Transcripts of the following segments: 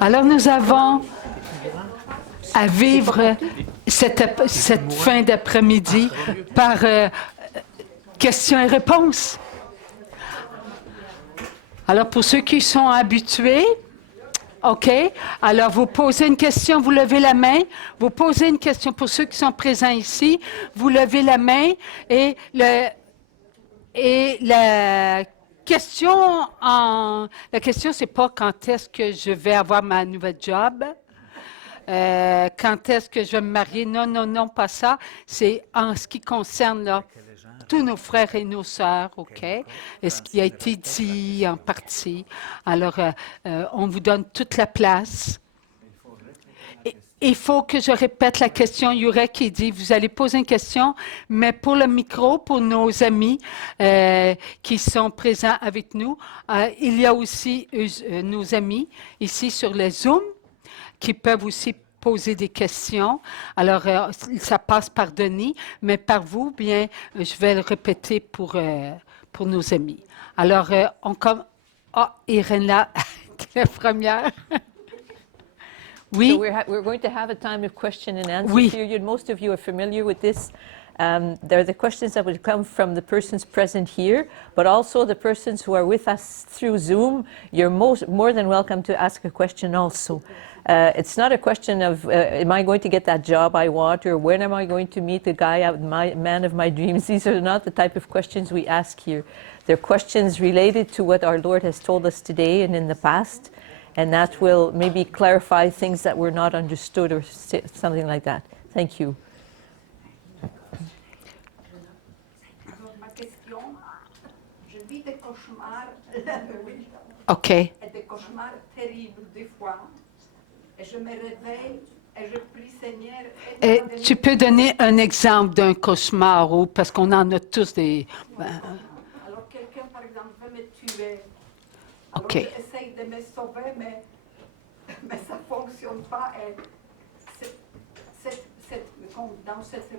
Alors nous avons à vivre cette fin d'après-midi par questions et réponses. Alors pour ceux qui sont habitués, OK, alors vous posez une question, vous levez la main, vous posez une question. Pour ceux qui sont présents ici, vous levez la main et la question, c'est pas quand est-ce que je vais avoir ma nouvelle job, quand est-ce que je vais me marier. Non, non, non, pas ça. C'est en ce qui concerne là, tous nos frères et nos sœurs, OK? Et ce qui a été dit en partie. Alors, on vous donne toute la place. Il faut que je répète la question. Yurek qui dit, vous allez poser une question, mais pour le micro, pour nos amis qui sont présents avec nous, il y a aussi nos amis ici sur le Zoom qui peuvent aussi poser des questions. Alors, ça passe par Denis, mais par vous, bien, je vais le répéter pour nos amis. Alors, on commence. Ah, Irena, la première. Oui. So we're going to have a time of question and answer Oui. period. Most of you are familiar with this. They're the questions that would come from the persons present here, but also the persons who are with us through Zoom. You're more than welcome to ask a question also. It's not a question of, am I going to get that job I want, or when am I going to meet the guy, man of my dreams? These are not the type of questions we ask here. They're questions related to what our Lord has told us today and in the past, and that will maybe clarify things that were not understood or something like that. Thank you. Alors, ma question, je vis des cauchemars, oui, OK. et des cauchemars terribles des fois, et je me réveille et je prie Seigneur. Et tu peux donner un exemple d'un cauchemar, ou parce qu'on en a tous des... Alors, quelqu'un, par exemple, veut me tuer. Alors, OK. j'essaye de me sauver, mais ça ne fonctionne pas. Et dans cette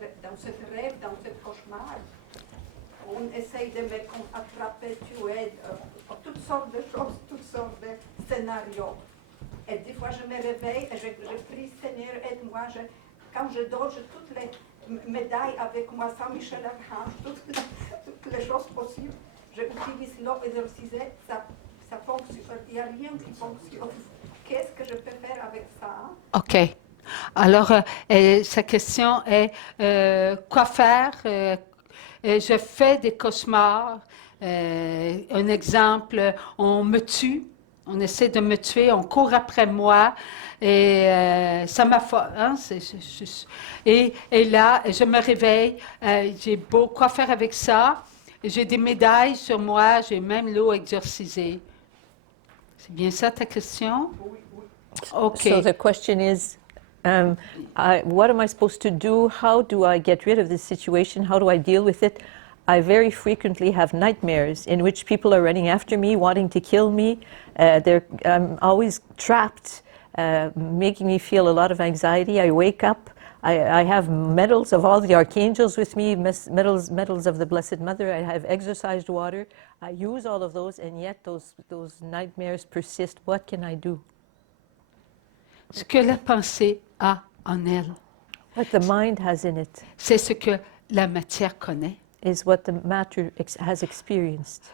rêve, dans ce cauchemar, on essaye de me attraper, tuer, toutes sortes de choses, toutes sortes de scénarios. Et des fois, je me réveille et je prie, Seigneur, aide-moi. Quand je dors, j'ai toutes les médailles avec moi, Saint-Michel-Archange, toutes les choses possibles. J'utilise l'eau exorcisée, ça fonctionne. Il n'y a rien qui fonctionne. Qu'est-ce que je peux faire avec ça? OK. Alors, sa question est quoi faire? Je fais des cauchemars. Un exemple, on me tue. On essaie de me tuer, on court après moi et ça m'affole. Hein, et là, je me réveille, j'ai beau quoi faire avec ça. J'ai des médailles sur moi, j'ai même l'eau exorcisée. C'est bien ça ta question? OK. So the question is, what am I supposed to do? How do I get rid of this situation? How do I deal with it? I very frequently have nightmares in which people are running after me, wanting to kill me. I'm always trapped, making me feel a lot of anxiety. I wake up. I have medals of all the archangels with me, medals of the Blessed Mother. I have exorcised water. I use all of those, and yet those nightmares persist. What can I do? Ce que la pensée a en elle, What the mind has in it c'est ce que la matière connaît. is what the matter has experienced.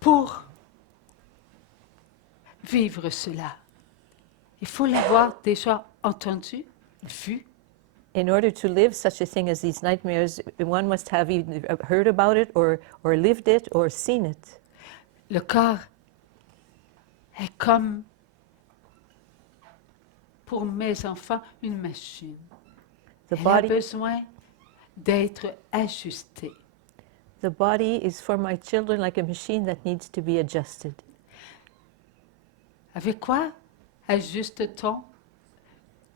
Pour vivre cela, il faut l'avoir déjà entendu, vu. In order to live such a thing as these nightmares, one must have either heard about it or lived it or seen it. Le corps est comme, pour mes enfants, une machine. The Elle a body, besoin d'être ajustée. the body is for my children like a machine that needs to be adjusted. Avec quoi ajuste-t-on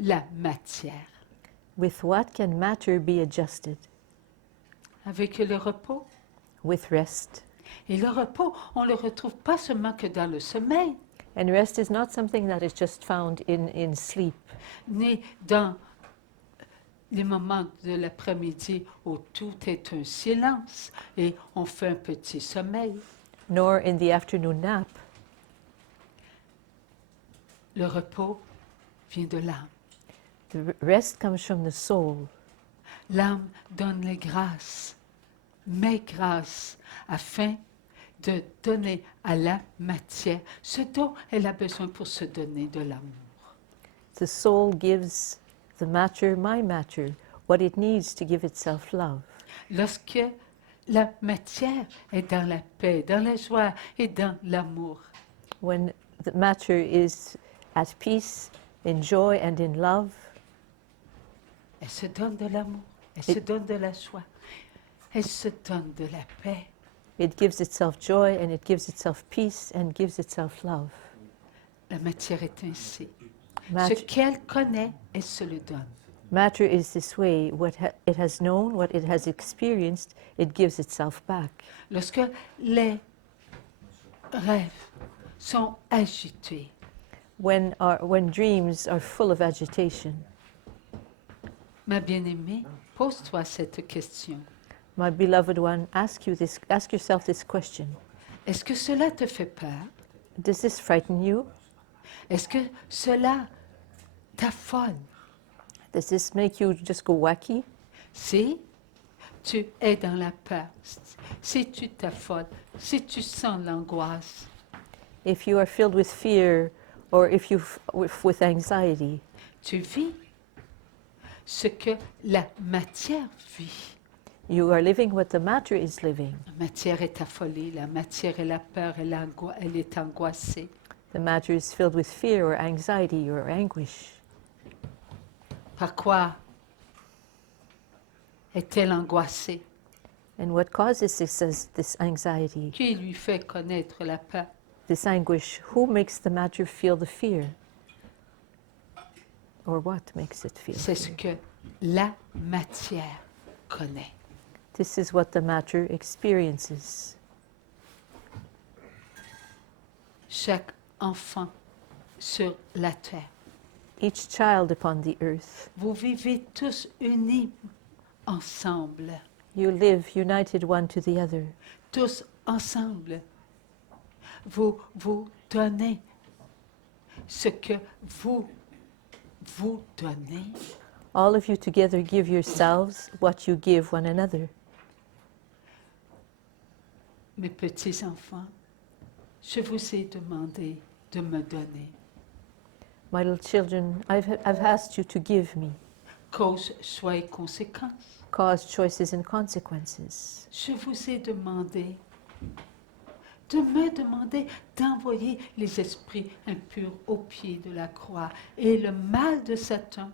la matière? With what can matter be adjusted? Avec le repos. With rest. Et le repos, on ne le retrouve pas seulement que dans le sommeil, And rest is not something that is just found in sleep, ni dans les moments de l'après-midi où tout est un silence et on fait un petit sommeil. nor in the afternoon nap. Le repos vient de l'âme. The rest comes from the soul. L'âme donne les grâces, mes grâces, afin de donner à la matière ce dont elle a besoin pour se donner de l'amour. The soul gives the matter, my matter, what it needs to give itself love. Lorsque la matière est dans la paix, dans la joie et dans l'amour, When the matter is at peace, in joy and in love, elle se donne de l'amour, elle se donne de la joie, elle se donne de la paix. it gives itself joy and it gives itself peace and gives itself love. La matière est ainsi. Ce Matter, qu'elle connaît, elle se le donne. matter is this way. What it has known, what it has experienced, it gives itself back. Lorsque les rêves sont agités, When dreams are full of agitation, ma bien-aimée, pose-toi cette question. my beloved one, ask yourself this question. Est-ce que cela te fait peur? Does this frighten you? Est-ce que cela t'affole? Does this make you just go wacky? Si tu es dans la peur, si tu t'affoles, si tu sens l'angoisse, If you are filled with fear or if you with anxiety, tu vis ce que la matière vit. you are living what the matter is living. La matière est affolée, la matière est la peur, elle est angoissée. The matter is filled with fear or anxiety or anguish. Par quoi est-elle angoissée? And what causes this anxiety, Qui lui fait connaître la peur? this anguish? Who makes the matter feel the fear? Or what makes it feel C'est ce fear? que la matière connaît. This is what the matter experiences. Chaque enfant sur la terre, Each child upon the earth, vous vivez tous unis ensemble, you live united one to the other. tous ensemble. Vous vous donnez ce que vous vous donnez. All of you together give yourselves what you give one another. Mes petits-enfants, je vous ai demandé de me donner. My little children, I've asked you to give me. Cause, choix et conséquences. Cause, choices, and consequences. Je vous ai demandé de me demander d'envoyer les esprits impurs au pied de la croix et le mal de Satan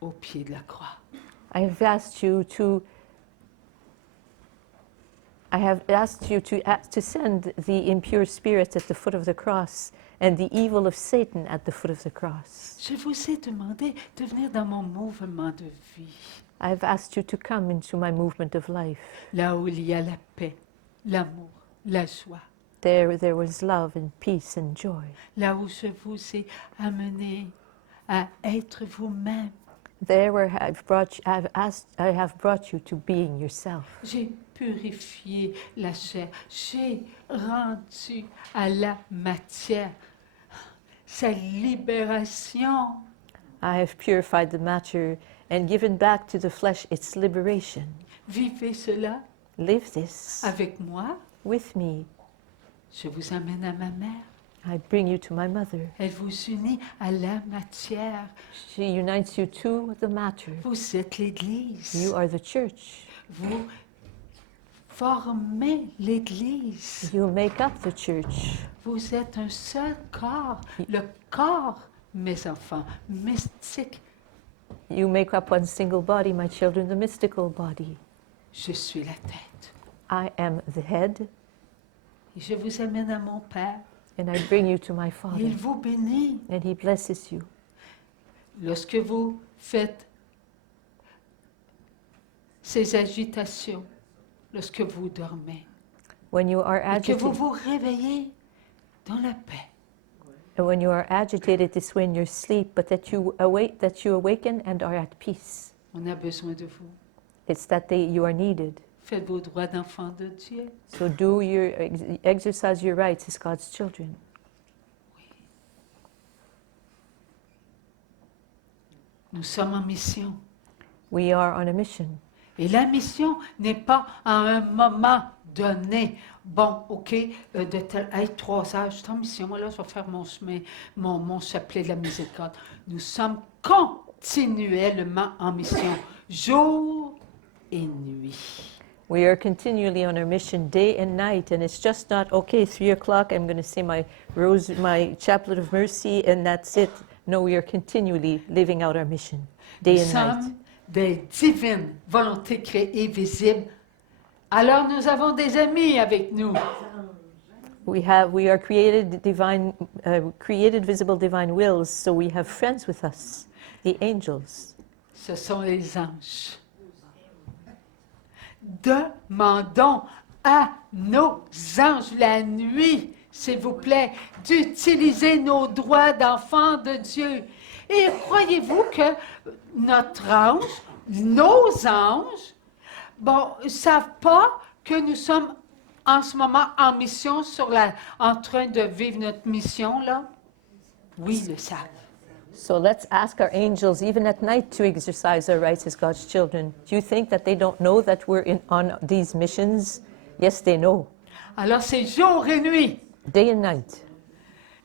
au pied de la croix. I have asked you to send the impure spirits at the foot of the cross and the evil of Satan at the foot of the cross. Je vous ai demandé de venir dans mon mouvement de vie, I have asked you to come into my movement of life. là où il y a la paix, l'amour, la joie, There was love and peace and joy. là où je vous ai amené à être vous-même. There where I have brought you to being yourself. J'ai purifié la chair, j'ai rendu à la matière sa libération. I have purified the matter and given back to the flesh its liberation. Vivez cela Live this avec moi. with me. Je vous amène à ma mère. I bring you to my mother. Elle vous unit à la matière. She unites you to the matter. Vous êtes l'Église. You are the church. Vous formez l'Église. You make up the church. Vous êtes un seul corps. Le corps, mes enfants, mystique. You make up one single body, my children, the mystical body. Je suis la tête. I am the head, Et je vous amène à mon Père. and I bring you to my Father, Il vous bénit. and He blesses you. Lorsque vous faites ces agitations, lorsque vous dormez, When you are et que vous agitated, vous réveillez dans la paix, when you are agitated, this way in your sleep, but that you awaken and are at peace. on a besoin de vous. It's that you are needed. Faites vos droits d'enfant de Dieu. So exercise your rights as God's children. Nous sommes en mission. We are on a mission. Et la mission n'est pas à un moment donné. Bon, OK, de tel, hey, 3 heures, je suis en mission, moi là, je vais faire mon chemin, mon chapelet de la miséricorde. Nous sommes continuellement en mission, jour et nuit. We are continually on our mission day and night, and it's just not, okay, 3 o'clock, I'm going to say my chaplet of mercy, and that's it. No, we are continually living out our mission, day Nous and night. sommes des divines volontés créées visibles. Alors nous avons des amis avec nous. We are created visible divine wills, so we have friends with us, the angels. Ce sont les anges. Demandons à nos anges la nuit, s'il vous plaît, d'utiliser nos droits d'enfants de Dieu. Et croyez-vous que notre ange, nos anges, bon, ne savent pas que nous sommes en ce moment en mission en train de vivre notre mission, là? Oui, ils le savent. So let's ask our angels, even at night, to exercise our rights as God's children. Do you think that they don't know that we're on these missions? Yes, they know. Alors, c'est jour et nuit. Day and night.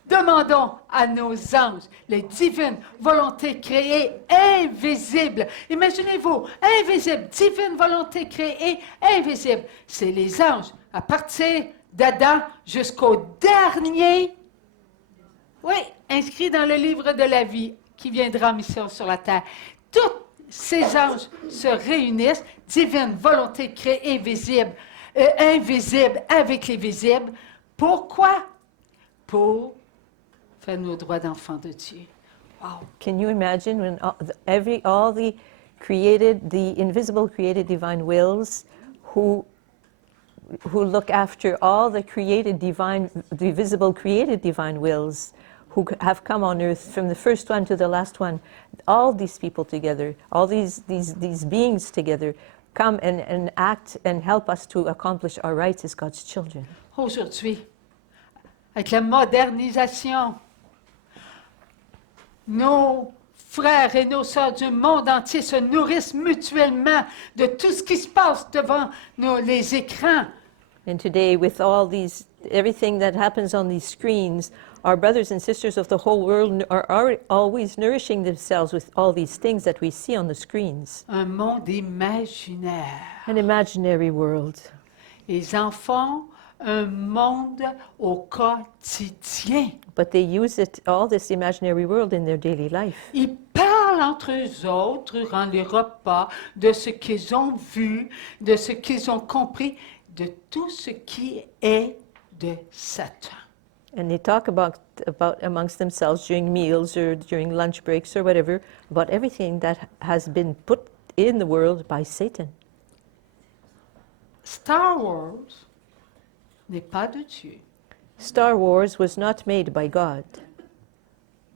Demandons à nos anges les divines volontés créées invisibles. Imaginez-vous, invisibles, divine volonté créée invisible. C'est les anges, à partir d'Adam jusqu'au dernier, oui, inscrit dans le livre de la vie qui viendra en mission sur la terre. Tous ces anges se réunissent, divine volonté créée visible, invisible avec les visibles. Pourquoi? Pour faire nos droits d'enfants de Dieu. Wow. Can you imagine when all the invisible created divine wills who look after all the visible created divine wills who have come on earth from the first one to the last one, all these people together, all these beings together, come and act and help us to accomplish our rights as God's children. Aujourd'hui, avec la modernisation, nos frères et nos sœurs du monde entier se nourrissent mutuellement de tout ce qui se passe devant les écrans. And today, with everything that happens on these screens, our brothers and sisters of the whole world are always nourishing themselves with all these things that we see on the screens. Un monde imaginaire. An imaginary world. Les enfants, un monde au quotidien. But they use all this imaginary world in their daily life. Ils parlent entre eux autres durant les repas de ce qu'ils ont vu, de ce qu'ils ont compris, de tout ce qui est de Satan. And they talk about amongst themselves during meals or during lunch breaks or whatever, about everything that has been put in the world by Satan. Star Wars n'est pas de Dieu. Star Wars was not made by God.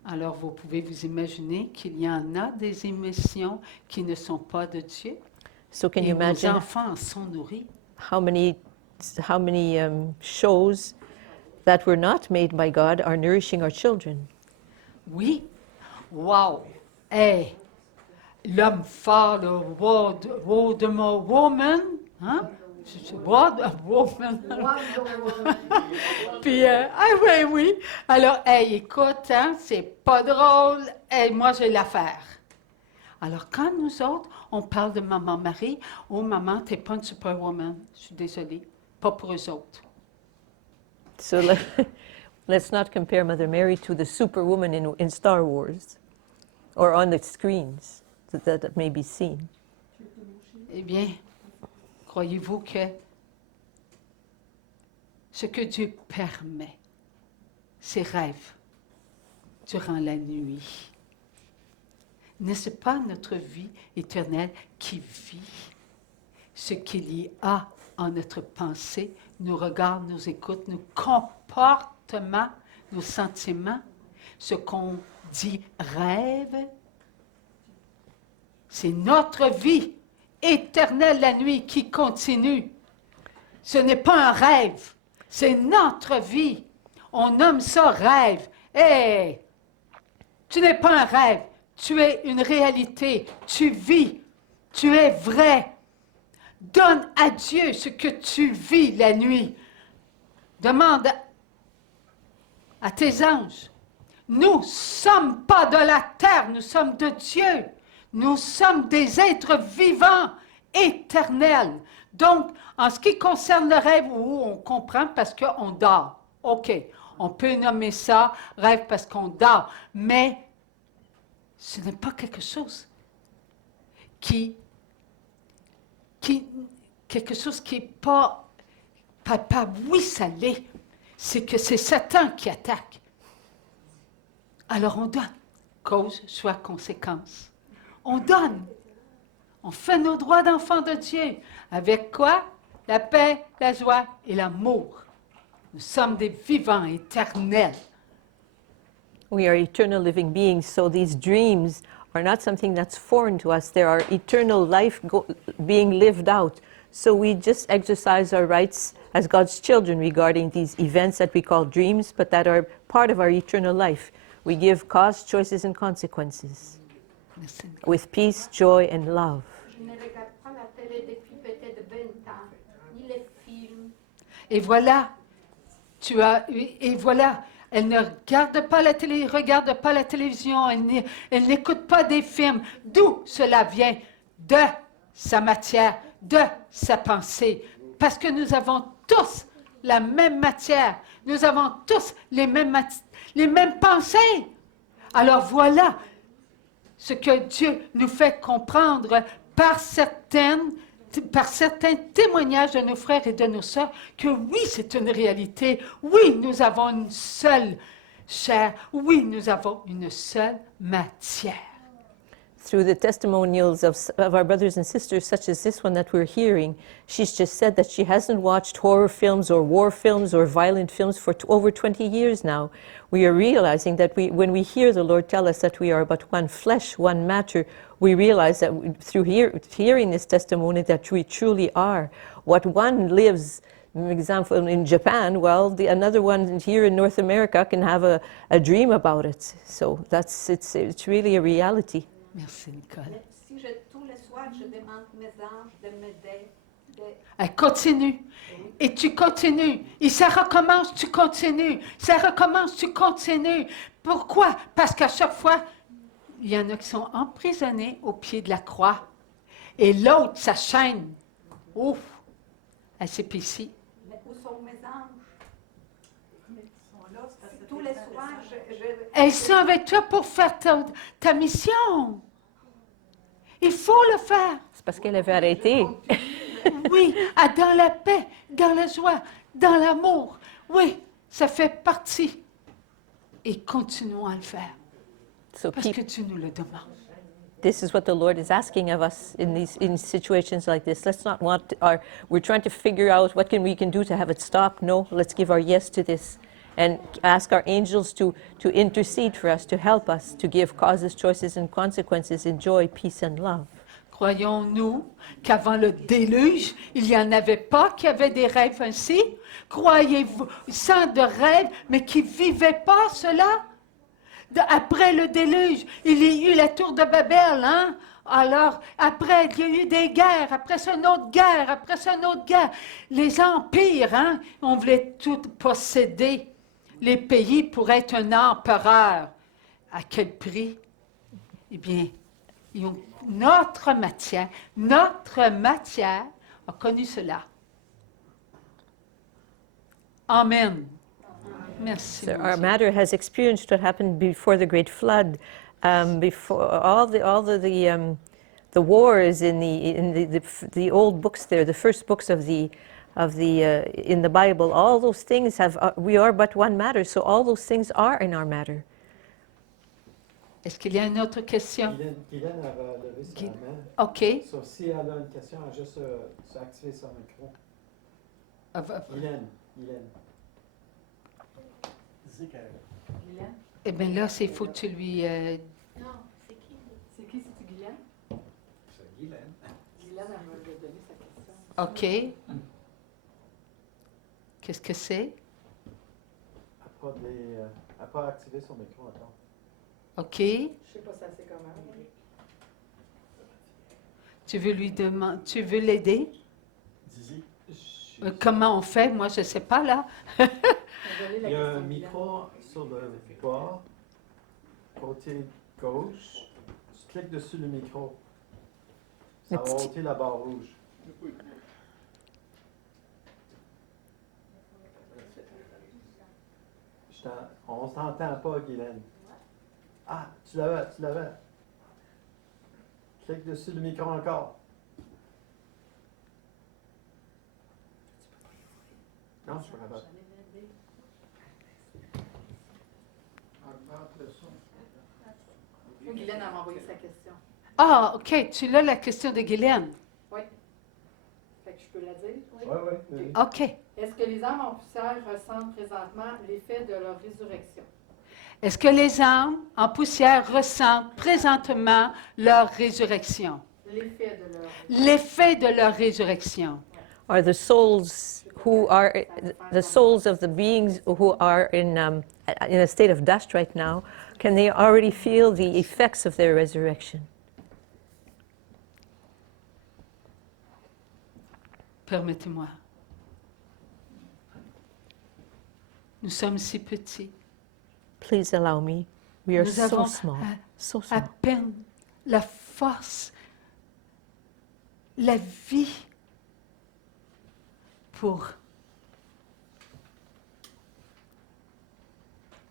Alors vous pouvez vous imaginer qu'il y en a des émissions qui ne sont pas de Dieu. So can Et you nos imagine enfants en sont nourris. how many shows that were not made by God are nourishing our children? Oui. Wow. Hey. L'homme fort, le Wonder Woman. Hein? Wonder Woman. Puis, oui. Alors, hey, écoute, hein, c'est pas drôle. Hey, moi, j'ai l'affaire. Alors, quand nous autres, on parle de Maman Marie, oh, maman, t'es pas une superwoman. Je suis désolée. Pas pour eux autres. So let's not compare Mother Mary to the superwoman in Star Wars or on the screens that may be seen. Eh bien, croyez-vous que ce que Dieu permet, ses rêves durant la nuit, n'est-ce pas notre vie éternelle qui vit ce qu'il y a en notre pensée, nos regards, nos écoutes, nos comportements, nos sentiments, ce qu'on dit rêve? C'est notre vie éternelle la nuit qui continue. Ce n'est pas un rêve, c'est notre vie. On nomme ça rêve. Hé, tu n'es pas un rêve, tu es une réalité, tu vis, tu es vrai. Donne à Dieu ce que tu vis la nuit. Demande à tes anges. Nous ne sommes pas de la terre, nous sommes de Dieu. Nous sommes des êtres vivants, éternels. Donc, en ce qui concerne le rêve, on comprend parce qu'on dort. OK, on peut nommer ça rêve parce qu'on dort, mais ce n'est pas quelque chose qui quelque chose qui n'est pas, oui, ça l'est. C'est que c'est Satan qui attaque. Alors on donne, cause soit conséquence. On donne. On fait nos droits d'enfants de Dieu. Avec quoi? La paix, la joie et l'amour. Nous sommes des vivants éternels. We are eternal living beings, so these dreams are not something that's foreign to us. There are eternal life being lived out. So we just exercise our rights as God's children regarding these events that we call dreams, but that are part of our eternal life. We give cause, choices, and consequences Merci. with peace, joy, and love. Je ne regarde pas la télé depuis peut-être 20 ans, ni les films. Et voilà, et voilà, elle ne regarde pas la télé, regarde pas la télévision, elle n'écoute pas des films. D'où cela vient? De sa matière, de sa pensée. Parce que nous avons tous la même matière, nous avons tous les mêmes pensées. Alors voilà ce que Dieu nous fait comprendre par certains témoignages de nos frères et de nos sœurs que oui, c'est une réalité. Oui, nous avons une seule chair. Oui, nous avons une seule matière. Through the testimonials of our brothers and sisters, such as this one that we're hearing, she's just said that she hasn't watched horror films or war films or violent films for over 20 years now. We are realizing that when we hear the Lord tell us that we are but one flesh, one matter, we realize that through hearing this testimony that we truly are. What one lives, for example, in Japan, well, another one here in North America can have a dream about it. So it's really a reality. Merci, Nicole. Mais si tous les soirs, je demande mes anges de m'aider. Elle continue. Et tu continues. Et ça recommence, tu continues. Ça recommence, tu continues. Pourquoi? Parce qu'à chaque fois, il y en a qui sont emprisonnés au pied de la croix. Et l'autre, sa chaîne. Ouf! Elle s'épicie. Mais où sont mes anges? Ils sont là, tous les soirs, Elles sont avec toi pour faire ta mission. Il faut le faire. C'est parce qu'elle avait arrêté. Oui, dans la paix, dans la joie, dans l'amour. Oui, ça fait partie. Et continuons à le faire. So Parce que tu nous le demandes. this is what the Lord is asking of us in situations like this. Let's not we're trying to figure out what we can do to have it stop. No, let's give our yes to this and ask our angels to intercede for us, to help us, to give causes, choices, and consequences in joy, peace, and love. Croyons-nous qu'avant le déluge, il n'y en avait pas qui avaient des rêves ainsi? Croyez-vous, sans de rêves, mais qui ne vivaient pas cela? Après le déluge, il y a eu la tour de Babel, hein? Alors, après, il y a eu des guerres, après ça, une autre guerre, après ça, une autre guerre. Les empires, hein? On voulait tout posséder. Les pays pour être un empereur. À quel prix? Eh bien, notre matière a connu cela. Amen. Merci. So our matter has experienced what happened before the Great Flood, before all the wars in the old books there, the first books of the in the Bible. All those things we are but one matter. So all those things are in our matter. Est-ce qu'il y a une autre question? Guylaine a levé sa main. OK. So, si elle a une question, elle a juste activer son micro. Guylaine. Eh bien là, c'est faut que tu lui... Non, c'est qui? C'est qui, c'est Guylaine? C'est Guylaine. Guylaine, elle m'a donné sa question. OK. Qu'est-ce que c'est? Elle n'a pas activé son micro encore. OK. Je sais pas ça c'est comment. Tu veux lui demander, tu veux l'aider? Zizi, Comment on fait? Moi, je ne sais pas, là. Désolée, la il y a question un de Guylaine. micro sur le bas, côté gauche. Tu cliques dessus le micro. Ça va ôter la barre rouge. On t'entend pas, Guylaine. Ah, tu l'avais. Clique dessus le micro encore. Non, je suis pas capable. Augmente le son. Moi, Guylaine elle m'a envoyé sa question. Ah, OK. Tu l'as, la question de Guylaine. Oui. Fait que je peux la dire? Oui. OK. Est-ce que les âmes en poussière ressentent présentement l'effet de leur résurrection? Est-ce que les âmes en poussière ressentent présentement leur résurrection? L'effet de leur L'effet de leur résurrection. Are the souls who are the souls of the beings who are in a state of dust right now? Can they already feel the effects of their resurrection? Permettez-moi. Nous sommes si petits. Please allow me. We are Nous so avons small, so à small. peine la force, la vie pour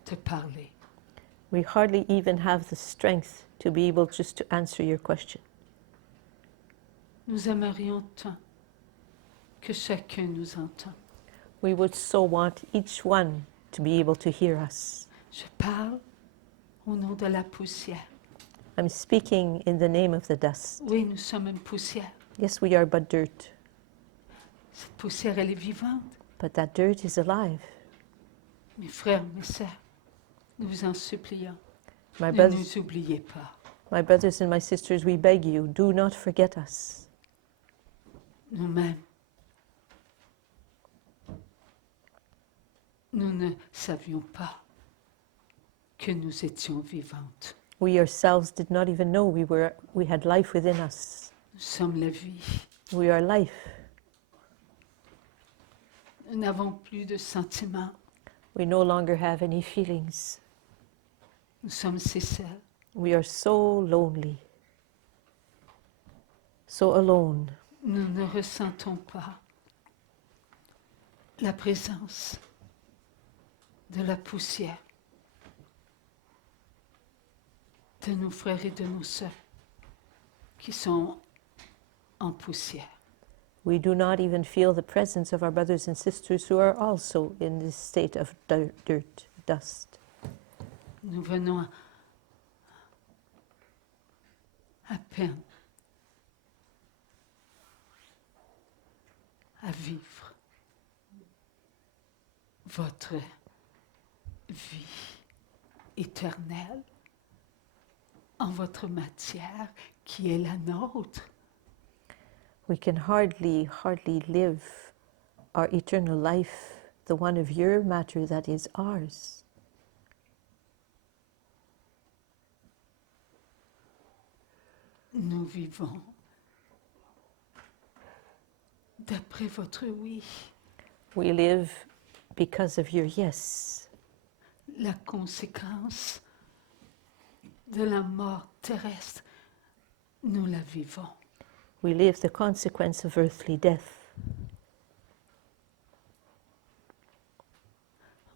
te parler. We hardly even have the strength to be able just to answer your question. Nous aimerions tant que chacun nous entend. We would so want each one to be able to hear us. Je parle au nom de la poussière. I'm speaking in the name of the dust. Oui, nous sommes une poussière. Yes, we are but dirt, Cette poussière, elle est vivante. but that dirt is alive. Mes frères, mes sœurs, nous vous en supplions, My ne brothers, nous oubliez pas. my brothers and my sisters, we beg you, do not forget us. Nous-mêmes, nous ne savions pas que nous étions vivantes. We ourselves did not even know we had life within us. Nous sommes la vie. We are life. Nous n'avons plus de sentiments. We no longer have any feelings. Nous sommes si seuls. We are so lonely, so alone. Nous ne ressentons pas la présence de la poussière de nos frères et de nos sœurs qui sont en poussière. We do not even feel the presence of our brothers and sisters who are also in this state of dirt, dust. Nous venons à peine à vivre votre vie éternelle en votre matière qui est la nôtre. We can hardly live our eternal life, the one of your matter that is ours. Nous vivons d'après votre oui. We live because of your yes. La conséquence de la mort terrestre, nous la vivons. We live the consequence of earthly death.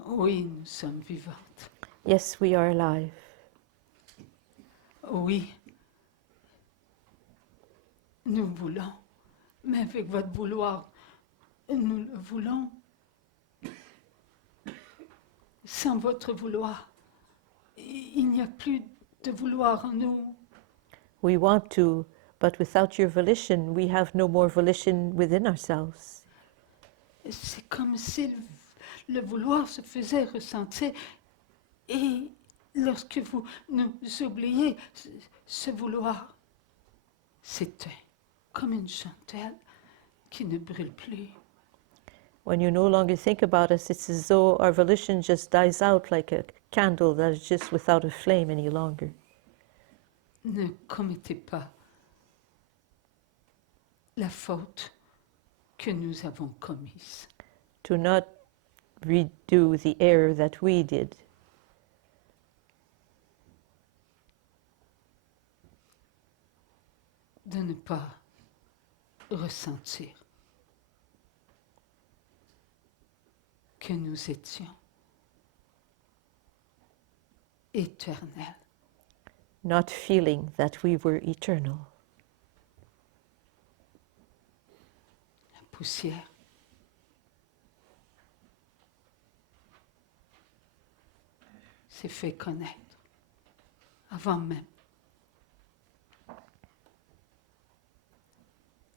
Oui, nous sommes vivantes. Yes, we are alive. Oui, nous voulons, mais avec votre vouloir, nous le voulons. Sans votre vouloir, il n'y a plus de vouloir en nous. We want to, but without your volition, we have no more volition within ourselves. C'est comme si le vouloir se faisait ressentir. Et lorsque vous nous oubliez, ce vouloir, c'est comme une chandelle qui ne brûle plus. When you no longer think about us, it's as though our volition just dies out like a candle that is just without a flame any longer. Ne commettez pas la faute que nous avons commise. Do not redo the error that we did. De ne pas ressentir que nous étions éternels. Not feeling that we were eternal. La poussière s'est fait connaître avant même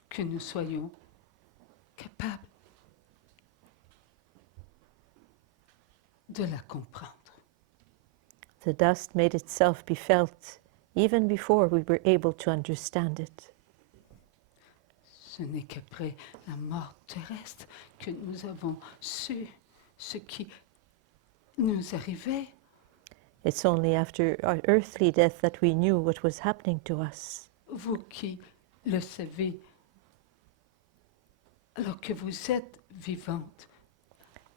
que nous soyons capables de la comprendre. The dust made itself be felt even before we were able to understand it. Ce n'est qu'après la mort terrestre que nous avons su ce qui nous arrivait. It's only after our earthly death that we knew what was happening to us. Vous qui le savez, alors que vous êtes vivante,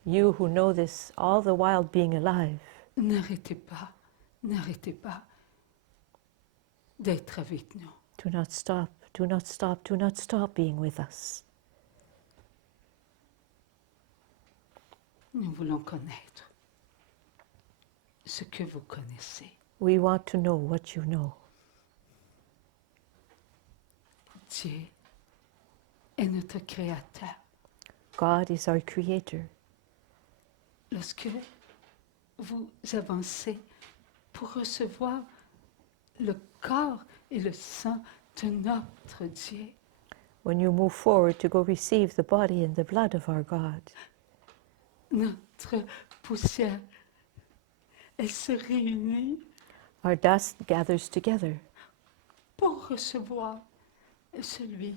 You who know this all the while being alive, n'arrêtez pas d'être avec nous. do not stop, do not stop, do not stop being with us. Nous voulons connaître ce que vous connaissez. We want to know what you know. Dieu est notre Créateur. God is our creator. Lorsque vous avancez pour recevoir le corps et le sang de notre Dieu, When you move forward to go receive the body and the blood of our God, notre poussière, elle se réunit our dust gathers together pour recevoir celui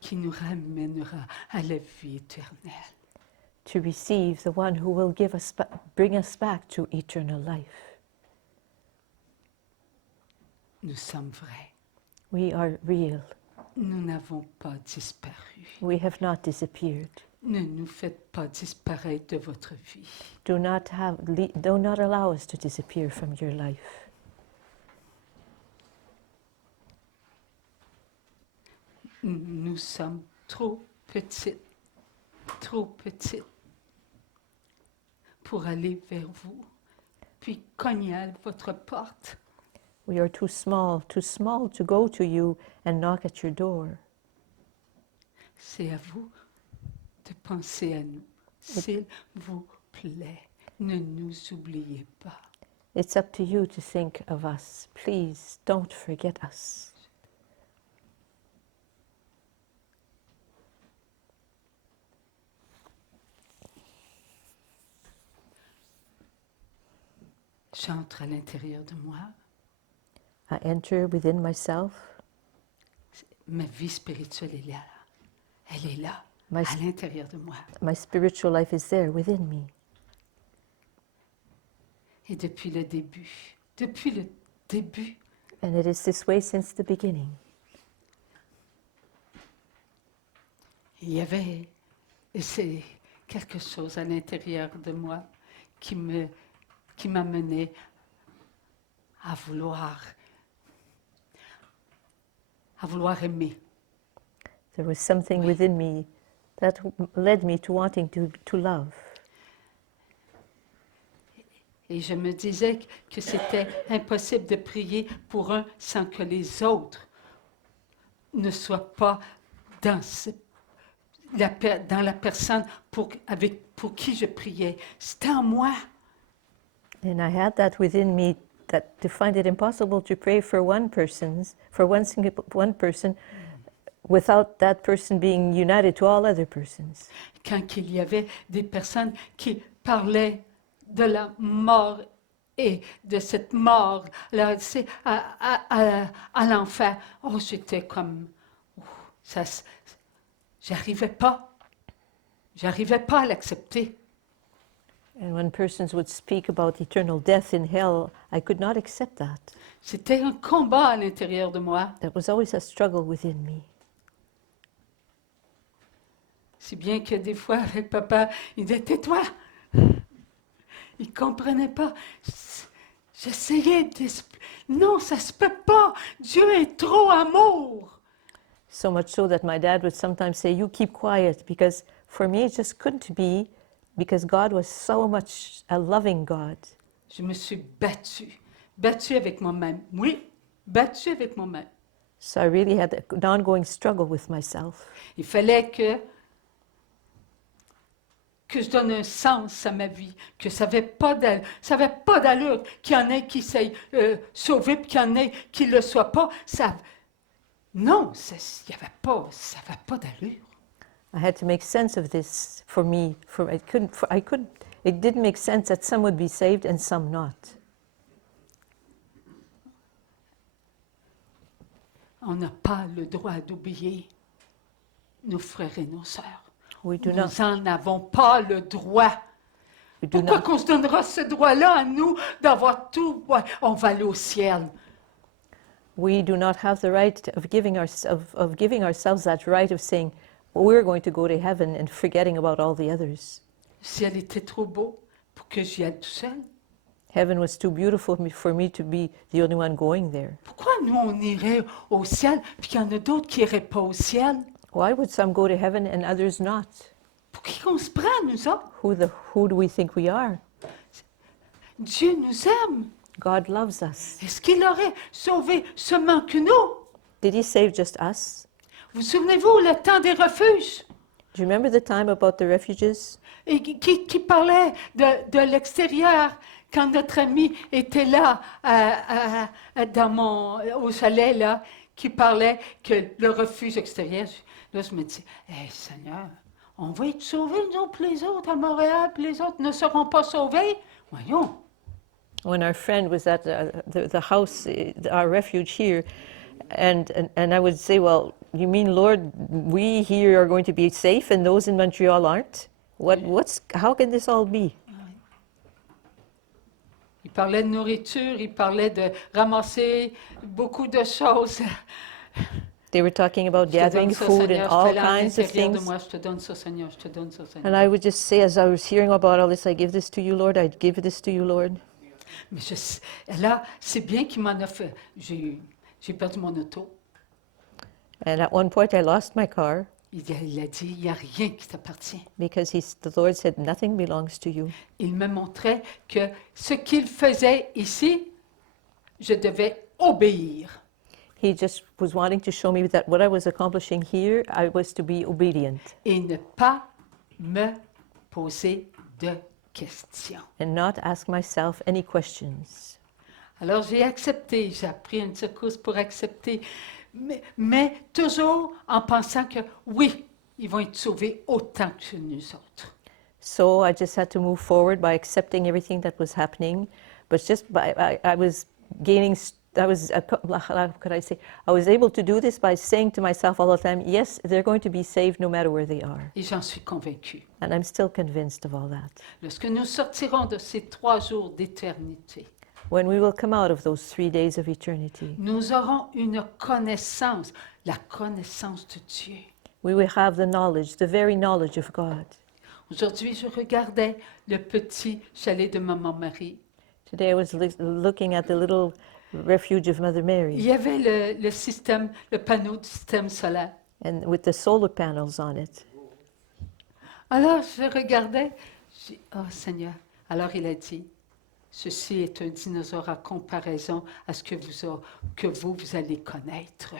qui nous ramènera à la vie éternelle. to receive the one who will give us bring us back to eternal life. Nous sommes vrais. We are real. Nous n'avons pas disparu. We have not disappeared. Ne nous faites pas disparaître de votre vie. Do not allow us to disappear from your life. Nous sommes trop petites pour aller vers vous, puis cogner à votre porte. We are too small to go to you and knock at your door. C'est à vous de penser à nous. S'il vous plaît, ne nous oubliez pas. It's up to you to think of us. Please don't forget us. J'entre à l'intérieur de moi. I enter within myself. Ma vie spirituelle est là. Elle est là, My, à l'intérieur de moi. my spiritual life is there within me. Et depuis le début, And it is this way since the beginning. il y avait, et c'est quelque chose à l'intérieur de moi qui m'amenait à vouloir aimer. There was something within me that led me to wanting to love. Et je me disais que c'était impossible de prier pour un sans que les autres ne soient pas dans la personne pour qui je priais. C'était en moi. And I had that within me, that to find it impossible to pray for one person without that person being united to all other persons. Quand il y avait des personnes qui parlaient de la mort et de cette mort là, à l'enfer, j'étais comme, j'arrivais pas. J'arrivais pas à l'accepter. And when persons would speak about eternal death in hell, I could not accept that. C'était un combat à l'intérieur de moi. There was always a struggle within me. Si bien que des fois, avec papa, il disait, tais-toi. Il ne comprenait pas. J'essayais d'expliquer. Non, ça se peut pas. Dieu est trop amour. So much so that my dad would sometimes say, you keep quiet, because for me it just couldn't be, because God was so much a loving God. Je me suis battue avec moi-même. Oui, battue avec moi-même. So I really had an ongoing struggle with myself. Il fallait que je donne un sens à ma vie, que ça n'avait pas d'allure, qu'il y en ait qui s'aient sauvé, puis qu'il y en ait qui ne le soient pas. Non, ça n'avait pas d'allure. I had to make sense of this for me. It didn't make sense that some would be saved and some not. On n'a pas le droit d'oublier nos frères et nos sœurs. We do Nous not. n'en avons pas le droit. We do Pourquoi not. qu'on se donnera ce droit-là à nous d'avoir tout? Ouais, on va aller au ciel. We do not have the right of giving ourselves that right of saying, well, we're going to go to heaven and forgetting about all the others. Le ciel était trop beau pour que j'y aille tout seul. Heaven was too beautiful for me to be the only one going there. Pourquoi nous, on irait au ciel, puis qu'il y en a d'autres qui n'iraient pas au ciel? Why would some go to heaven and others not? Pour qui qu'on se prend, nous autres? Who do we think we are? Dieu nous aime. God loves us. Est-ce qu'il aurait sauvé seulement que nous? Did he save just us? Vous souvenez-vous, le temps des refuges? Do you remember the time about the refuges? Et qui parlait de l'extérieur quand notre ami était là au chalet, là, qui parlait que le refuge extérieur. Là, je me dis, hey, Seigneur, on va être sauvés, nous autres, les autres à Montréal, puis les autres ne seront pas sauvés. Voyons. When our friend was at the house, our refuge here, and I would say, well, you mean, Lord, we here are going to be safe and those in Montreal aren't? How can this all be? Il parlait de nourriture, il parlait de ramasser beaucoup de choses. They were talking about Je te donne gathering ça, food and Seigneur, all je te l'ai à kinds of l'intérieur de things. moi, je te donne ça, Seigneur, je te donne ça, Seigneur. And I would just say, as I was hearing about all this, I give this to you, Lord, I give this to you, Lord. Mais là, c'est bien qu'il m'en a fait. J'ai perdu mon auto. And at one point I lost my car Il a dit, il n'y a rien qui t'appartient. because the Lord said, nothing belongs to you. Il me montrait que ce qu'il faisait ici, je devais obéir. He just was wanting to show me that what I was accomplishing here, I was to be obedient Et ne pas me poser de questions. and not ask myself any questions. Alors j'ai accepté, j'ai appris une secousse pour accepter, mais toujours en pensant que oui, ils vont être sauvés autant que nous autres. So I just had to move forward by accepting everything that was happening, but just I was gaining. How could I say? I was able to do this by saying to myself all the time, yes, they're going to be saved no matter where they are. Et j'en suis convaincue. And I'm still convinced of all that. Lorsque nous sortirons de ces 3 jours d'éternité, When we will come out of those 3 days of eternity, nous aurons une connaissance, la connaissance de Dieu. we will have the knowledge, the very knowledge of God. Aujourd'hui, je regardais le petit chalet de Maman Marie. Today I was looking at the little refuge of Mother Il Mary, y avait le panneau du système solaire. and with the solar panels on it. Alors, je regardais, j'ai dit, oh Seigneur. Alors, il a dit, ceci est un dinosaure à comparaison à ce que vous allez connaître.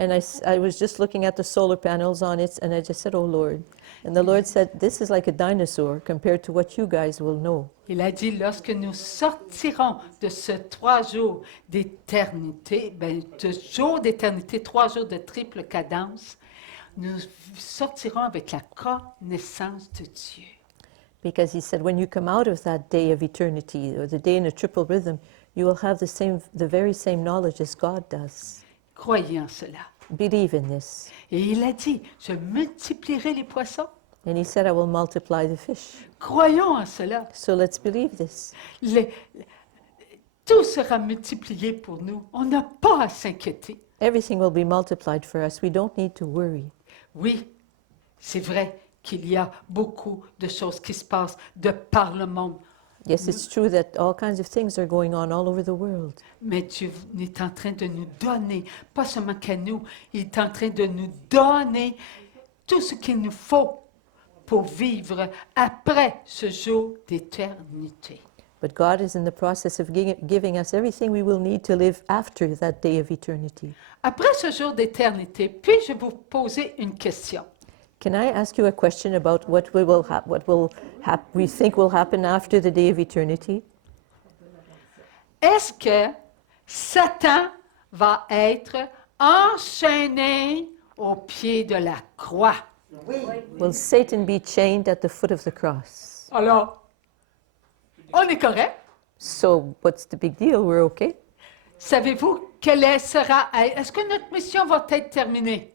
And I was just looking at the solar panels on it, and I just said, oh Lord. And the Lord said, this is like a dinosaur compared to what you guys will know. Il a dit, lorsque nous sortirons de ce 3 jours d'éternité, de jours d'éternité, 3 jours de triple cadence, nous sortirons avec la connaissance de Dieu. Because he said, when you come out of that day of eternity, or the day in a triple rhythm, you will have the very same knowledge as God does. Croyez en cela. Believe in this. Et il a dit, je multiplierai les poissons. And he said, I will multiply the fish. Croyons en cela. So let's believe this. Tout sera multiplié pour nous. On n'a pas à s'inquiéter. Everything will be multiplied for us. We don't need to worry. Oui, c'est vrai qu'il y a beaucoup de choses qui se passent de par le monde. Yes, it's true that all kinds of things are going on all over the world. Mais Dieu est en train de nous donner, pas seulement qu'à nous, il est en train de nous donner tout ce qu'il nous faut pour vivre après ce jour d'éternité. But God is in the process of giving us everything we will need to live after that day of eternity. Après ce jour d'éternité, puis-je vous poser une question? Can I ask you a question about what we think will happen after the day of eternity? Est-ce que Satan va être enchaîné au pied de la croix? Will Satan be chained at the foot of the cross? Alors, on est correct. So what's the big deal? We're okay. Savez-vous sera... Est-ce que notre mission va être terminée?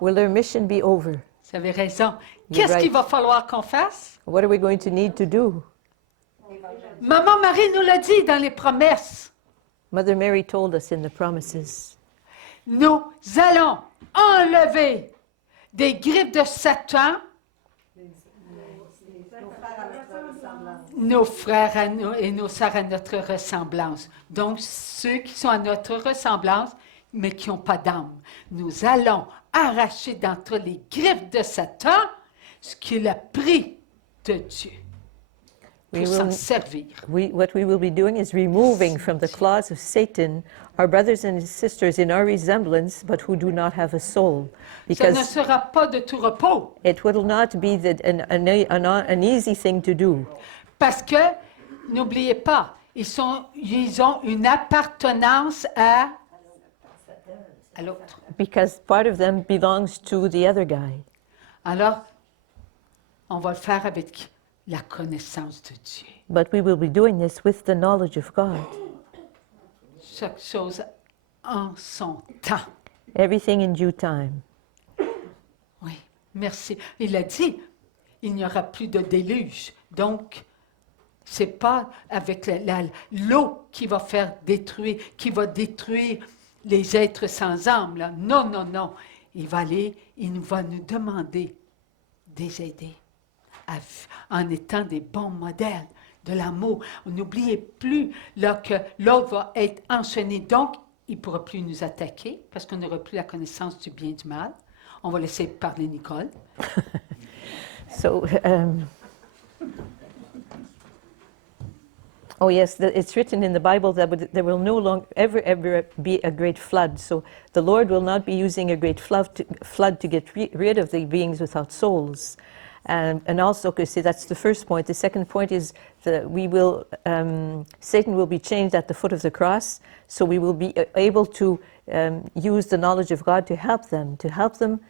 Will their mission be over? Vous avez raison. You're Qu'est-ce qu'il right. va falloir qu'on fasse? What are we going to need to do? Maman Marie nous l'a dit dans les promesses. Mother Mary told us in the promises. Nous allons enlever des griffes de Satan nos frères à nous et nos sœurs à notre ressemblance. Donc, ceux qui sont à notre ressemblance, mais qui n'ont pas d'âme. Nous allons arracher d'entre les griffes de Satan ce qu'il a pris de Dieu pour We s'en will- servir. What we will be doing is removing from the claws of Satan our brothers and sisters in our resemblance, but who do not have a soul. Ce ne Because sera pas de tout repos, it will not be an easy thing to do. parce que, n'oubliez pas, ils ont une appartenance à l'autre. Because part of them belongs to the other guy. Alors, on va le faire avec la connaissance de Dieu. But we will be doing this with the knowledge of God. Chaque chose en son temps. Everything in due time. Oui, merci. Il a dit, il n'y aura plus de déluge. Donc, c'est pas avec l'eau qui va qui va détruire les êtres sans âme. Là. Non, non, non. Il va nous demander de les aider en étant des bons modèles de l'amour. N'oubliez plus là, que l'autre va être enchaîné. Donc, il ne pourra plus nous attaquer parce qu'on n'aura plus la connaissance du bien et du mal. On va laisser parler Nicole. So, oh yes, it's written in the Bible that there will no longer ever be a great flood. So the Lord will not be using a great flood to get rid of the beings without souls. And also, because that's the first point. The second point is that Satan will be chained at the foot of the cross. So we will be able to use the knowledge of God to help them. Help them.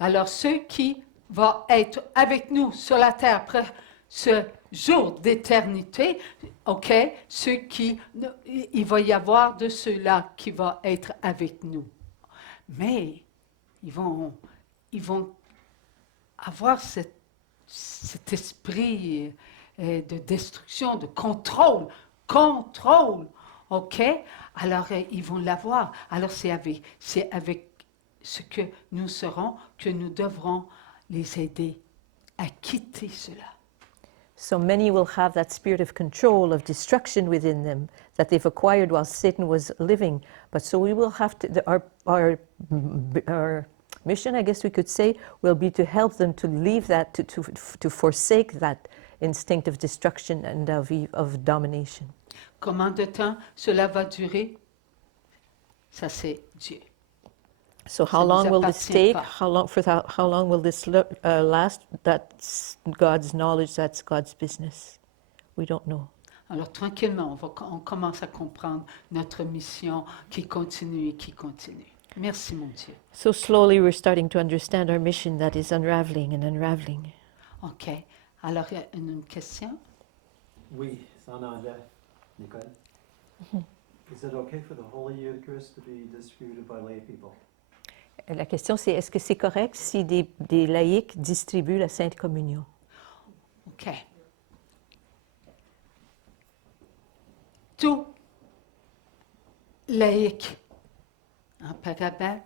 Alors, ceux qui vont être avec nous sur la terre après ce jour d'éternité, OK, il va y avoir de ceux-là qui vont être avec nous. Mais ils vont avoir cet esprit de destruction, de contrôle, OK? Alors, ils vont l'avoir. Alors, c'est avec ce que nous serons que nous devrons les aider à quitter cela. So many will have that spirit of control, of destruction within them that they've acquired while Satan was living. But so we will have to, our mission, I guess we could say, will be to help them to leave that, to forsake that instinct of destruction and of domination. Combien de temps cela va durer? Ça, c'est Dieu. So Ça how nous long will this appartient take? pas. How long will this last? That's God's knowledge. That's God's business. We don't know. Alors, tranquillement, on commence à comprendre notre mission qui continue et qui continue. Merci, mon Dieu. So slowly we're starting to understand our mission that is unraveling and unraveling. OK. Alors, il y a une question? Oui, c'est en anglais, Nicole. Is it okay for the Holy Eucharist to be distributed by lay people? La question, c'est est-ce que c'est correct si des laïcs distribuent la Sainte Communion? OK. Tout laïc, hein, Père Albert,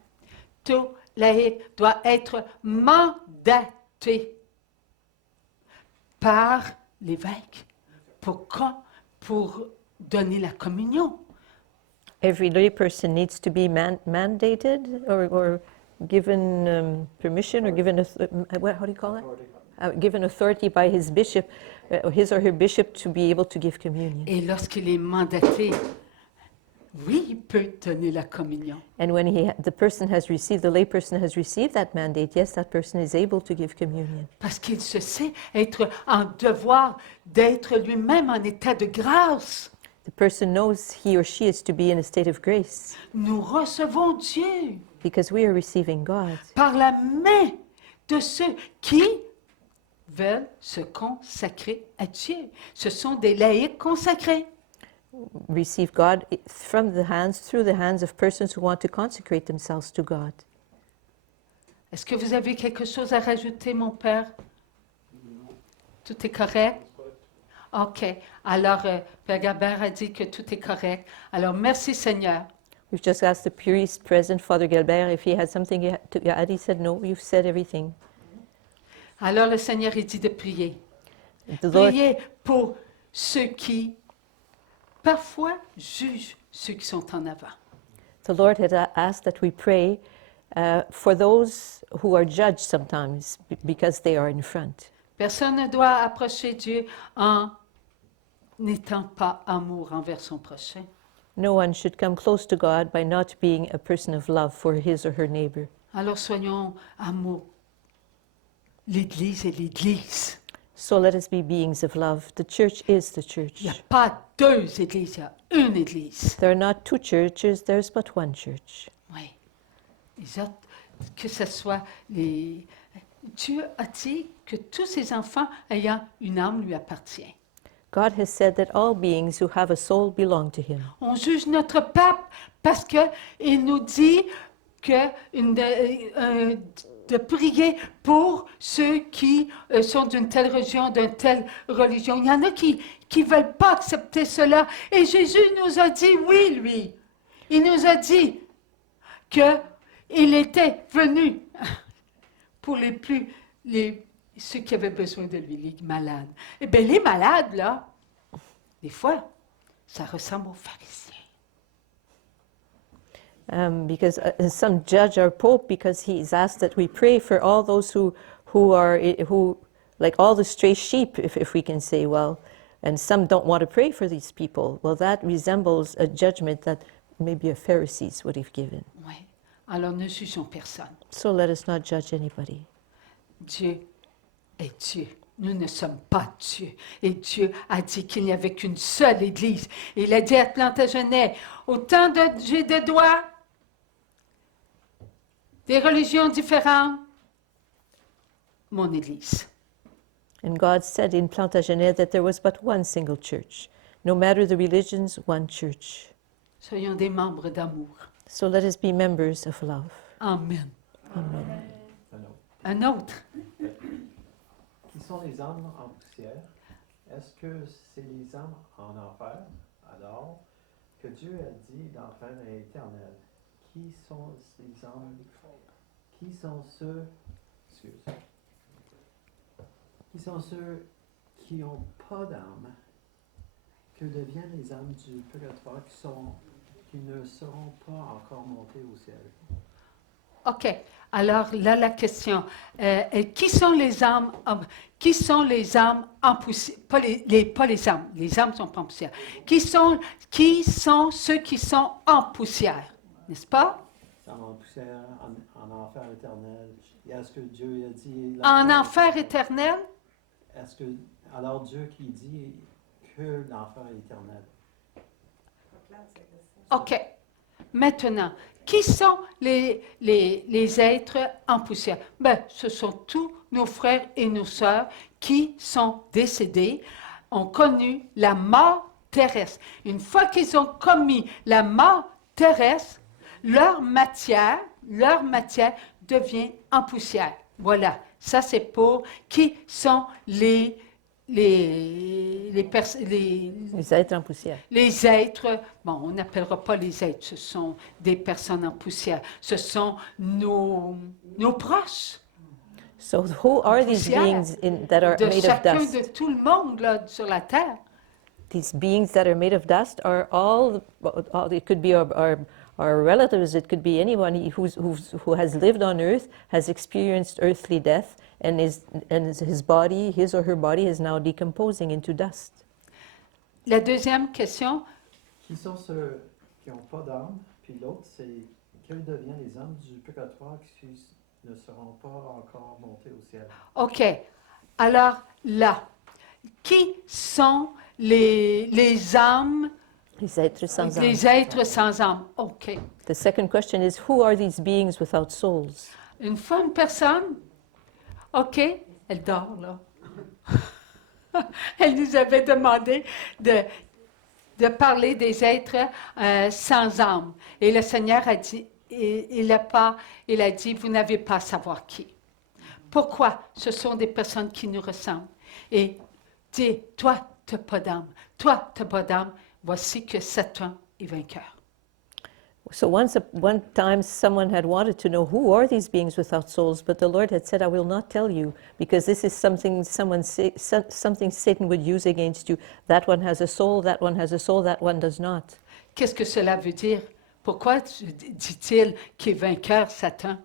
tout laïc doit être mandaté par l'évêque pour donner la communion. Every lay person needs to be mandated or given permission or given, how do you call it? Given authority by his bishop, his or her bishop, to be able to give communion. Et lorsqu'il est mandaté, oui, il peut donner la communion. And when the lay person has received that mandate, yes, that person is able to give communion. Parce qu'il se sait être en devoir d'être lui-même en état de grâce. The person knows he or she is to be in a state of grace Nous recevons Dieu because we are receiving God par la main de ceux qui veulent se consacrer à Dieu. Ce sont des laïcs consacrés. receive God through the hands of persons who want to consecrate themselves to God. Est-ce que vous avez quelque chose à rajouter, mon père? Tout est correct? OK. Alors, Père Gabert a dit que tout est correct. Alors, merci Seigneur. We've just asked the priest present, Father Gilbert, if he had something to add. He said, no, you've said everything. Alors, le Seigneur, il dit de prier. The Lord, Priez pour ceux qui, parfois, jugent ceux qui sont en avant. the Lord had asked that we pray for those who are judged sometimes because they are in front. Personne ne doit approcher Dieu en n'étant pas amour envers son prochain. No one should come close to God by not being a person of love for his or her neighbor. Alors soyons amour. L'Église est l'Église. So let us be beings of love. The church is the Il n'y a church. pas deux églises, il y a une Église. There are not two churches, there's but one church. Oui. Les autres, que ce soit les... Dieu a dit que tous ses enfants ayant une âme lui appartiennent. God has said that all beings who have a soul belong to him. On juge notre pape parce qu'il nous dit que de prier pour ceux qui sont d'une telle religion, d'une telle religion. Il y en a qui ne veulent pas accepter cela. Et Jésus nous a dit, oui, lui. Il nous a dit qu'il était venu pour ceux qui avaient besoin de lui, les malades. Eh bien, les malades, là, des fois, ça ressemble aux pharisiens. Because some judge our Pope because he's asked that we pray for all those who like all the stray sheep, if we can say, well, and some don't want to pray for these people. Well, that resembles a judgment that maybe a Pharisees would have given. Oui. Alors, ne jugeons personne. So let us not judge anybody. Dieu est Dieu. Nous ne sommes pas Dieu. Et Dieu a dit qu'il n'y avait qu'une seule Église. Il a dit à Plantagenet, autant j'ai de doigts, des religions différentes, mon Église. And God said in Plantagenet that there was but one single church. No matter the religions, one church. Soyons des membres d'amour. So let us be members of love. Amen. Amen. Un autre. Qui sont les âmes en poussière? Est-ce que c'est les âmes en enfer? Alors que Dieu a dit l'enfer est éternel. Qui sont ces âmes? Qui sont ceux qui n'ont pas d'âme? Que deviennent les âmes du purgatoire qui ne seront pas encore montées au ciel? OK. Alors là, la question, qui sont les âmes en poussière? Pas les âmes. Les âmes sont pas en poussière. Qui sont ceux qui sont en poussière? N'est-ce pas? En poussière, en enfer éternel. Et est-ce que Dieu a dit... En enfer éternel? Est-ce que... Alors Dieu qui dit que l'enfer est éternel. OK. Maintenant, qui sont les êtres en poussière? Ben, ce sont tous nos frères et nos sœurs qui sont décédés, ont connu la mort terrestre. Une fois qu'ils ont commis la mort terrestre, leur matière, leur matière devient en poussière. Voilà, ça c'est pour qui sont les êtres en poussière. les êtres, bon, on n'appellera pas les êtres, ce sont des personnes en poussière, ce sont nos proches, So who are these poussière beings that are de made of chacun dust? de tout le monde là, sur la terre. These beings that are made of dust are all it could be our relatives, it could be anyone who has lived on earth, has experienced earthly death, and his body, his or her body is now decomposing into dust. La deuxième question, Qui sont ceux qui n'ont pas d'âme? Puis l'autre, c'est quels deviennent les âmes du purgatoire qui ne seront pas encore montés au ciel? OK. Alors là, qui sont les âmes, Les êtres sans âme. les êtres sans âme? OK. The second question is, who are these beings without souls? Une fois une personne, OK, elle dort là. Elle nous avait demandé de parler des êtres sans âme. Et le Seigneur a dit, il a dit, vous n'avez pas à savoir qui. Pourquoi? Ce sont des personnes qui nous ressemblent. Et dit, toi, tu n'as pas d'âme. Toi, tu n'as pas d'âme. Voici que Satan est vainqueur. So one time someone had wanted to know who are these beings without souls, but the Lord had said, I will not tell you, because this is something something Satan would use against you. That one has a soul, that one has a soul, that one does not. Qu'est-ce que cela veut dire? Pourquoi dit-il qu'il est vainqueur, Satan?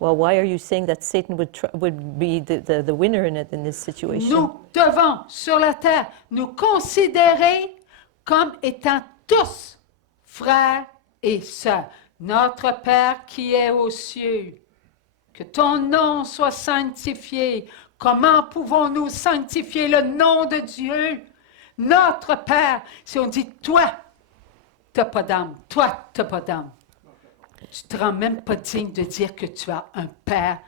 Well, why are you saying that Satan would be the winner in this situation? Nous devons, sur la terre, nous considérer comme étant tous frères et sœurs. Notre Père qui est aux cieux, que ton nom soit sanctifié. Comment pouvons-nous sanctifier le nom de Dieu? Notre Père, si on dit toi, tu n'as pas d'âme, toi, tu n'as pas d'âme. Tu ne te rends même pas digne de dire que tu as un Père